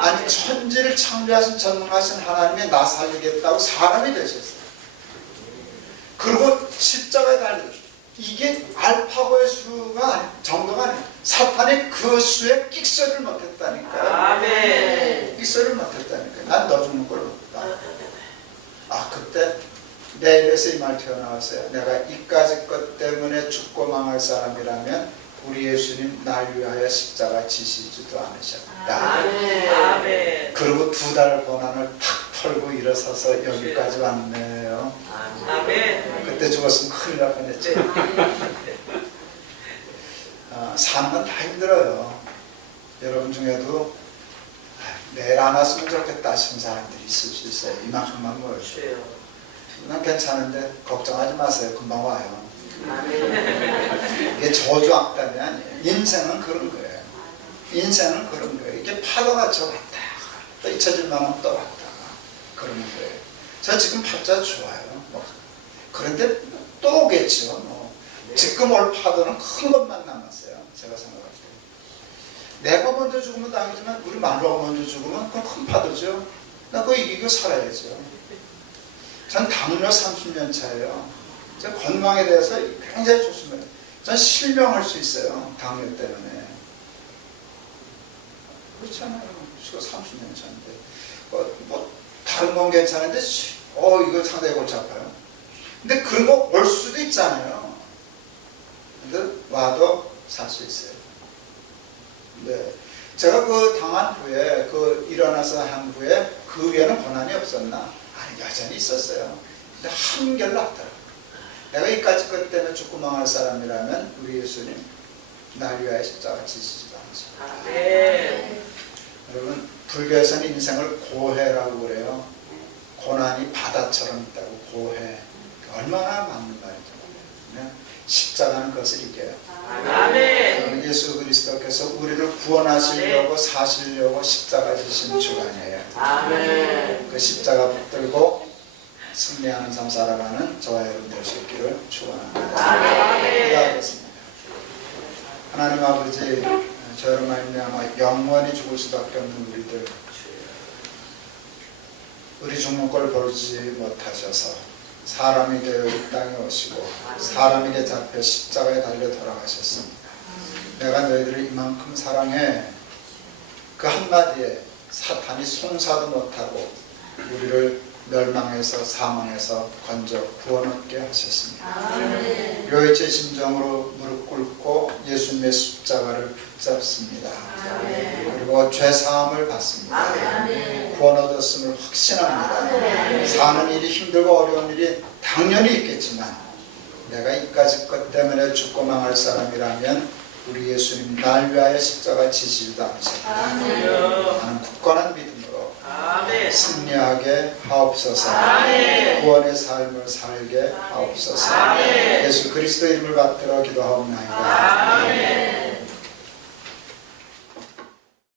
아니 천지를 창조하신 전능하신 하나님이 나 살리겠다고 사람이 되셨어요. 그리고 십자가에 달려 이게 알파고의 수가 정도가 아니에요. 사탄이 그 수에 끽소리를 못했다니까요. 아멘. 끽소리를 못했다니까요. 난 너 죽는 걸 못 봐. 그때 내 입에서 이 말 튀어나왔어요. 내가 이까지 것 때문에 죽고 망할 사람이라면 우리 예수님 날 위하여 십자가 지시지도 않으셨다. 아멘. 그리고 2달 고난을 탁 털고 일어서서 여기까지 왔네요. 아멘. 그때 죽었으면 큰일 날 뻔했지. 사는 건 다 힘들어요. 여러분 중에도 내일 안 왔으면 좋겠다 싶은 사람들이 있을 수 있어요. 이만큼만 모여주세요. 난 괜찮은데 걱정하지 마세요. 금방 와요. 아멘. 이게 저주 악담이 아니에요. 인생은 그런 거예요. 인생은 그런 거예요. 이게 파도가 저 왔다가 또 잊혀질만 하면 또 왔다가 그러는 거예요. 저 지금 팔자 좋아요. 그런데 또 오겠죠. 지금 올 파도는 큰 것만 남았어요. 제가 생각할 때. 내가 먼저 죽으면 당이지만 우리 마누라가 먼저 죽으면 그건 큰 파도죠. 나 그거 이기고 살아야죠. 전 당뇨 30년 차예요. 제가 건강에 대해서 굉장히 조심해요. 전 실명할 수 있어요. 당뇨 때문에. 그렇잖아요. 지금 30년 차인데. 다른 건 괜찮은데, 이거 상당히 골치 아파요. 근데 그런 거 올 수도 있잖아요. 근데 와도 살 수 있어요. 네. 제가 그 당한 후에, 일어나서 한 후에 그 위에는 고난이 없었나? 아니, 여전히 있었어요. 근데 한결 낫더라고요. 내가 이까지 것 때문에 죽고 망할 사람이라면 우리 예수님 날 위하여 십자가 지시지도 않으십니다. 아멘. 여러분, 불교에서는 인생을 고해라고 그래요. 고난이 바다처럼 있다고, 고해. 얼마나 맞는 말이죠. 네? 십자가는 그것을 이겨요. 아멘. 예수 그리스도께서 우리를 구원하시려고 사시려고 십자가 지신 주관이에요. 아멘. 그 십자가 붙들고 승리하는 삶 살아가는 저와 여러분 될 수 있기를 축원합니다. 아멘. 기도하겠습니다. 하나님 아버지, 저를 말미암아 영원히 죽을 수밖에 없는 우리 죽는 걸 보지 못하셔서 사람이 되어 이 땅에 오시고 사람에게 잡혀 십자가에 달려 돌아가셨습니다. 내가 너희들을 이만큼 사랑해. 그 한마디에 사탄이 송사도 못하고 우리를 멸망해서 사망해서 건져 구원 얻게 하셨습니다. 요일제 심정으로 무릎 꿇고 예수님의 십자가를 붙잡습니다. 그리고 죄사함을 받습니다. 구원 얻었음을 확신합니다. 사는 일이 힘들고 어려운 일이 당연히 있겠지만 내가 이까짓 것 때문에 죽고 망할 사람이라면 우리 예수님 날 위하여 십자가 지시지도 않으셨다. 나는 굳건한 믿음으로 승리하게 하옵소서. 구원의 삶을 살게 하옵소서. 예수 그리스도 이름을 받들어 기도하옵나이다.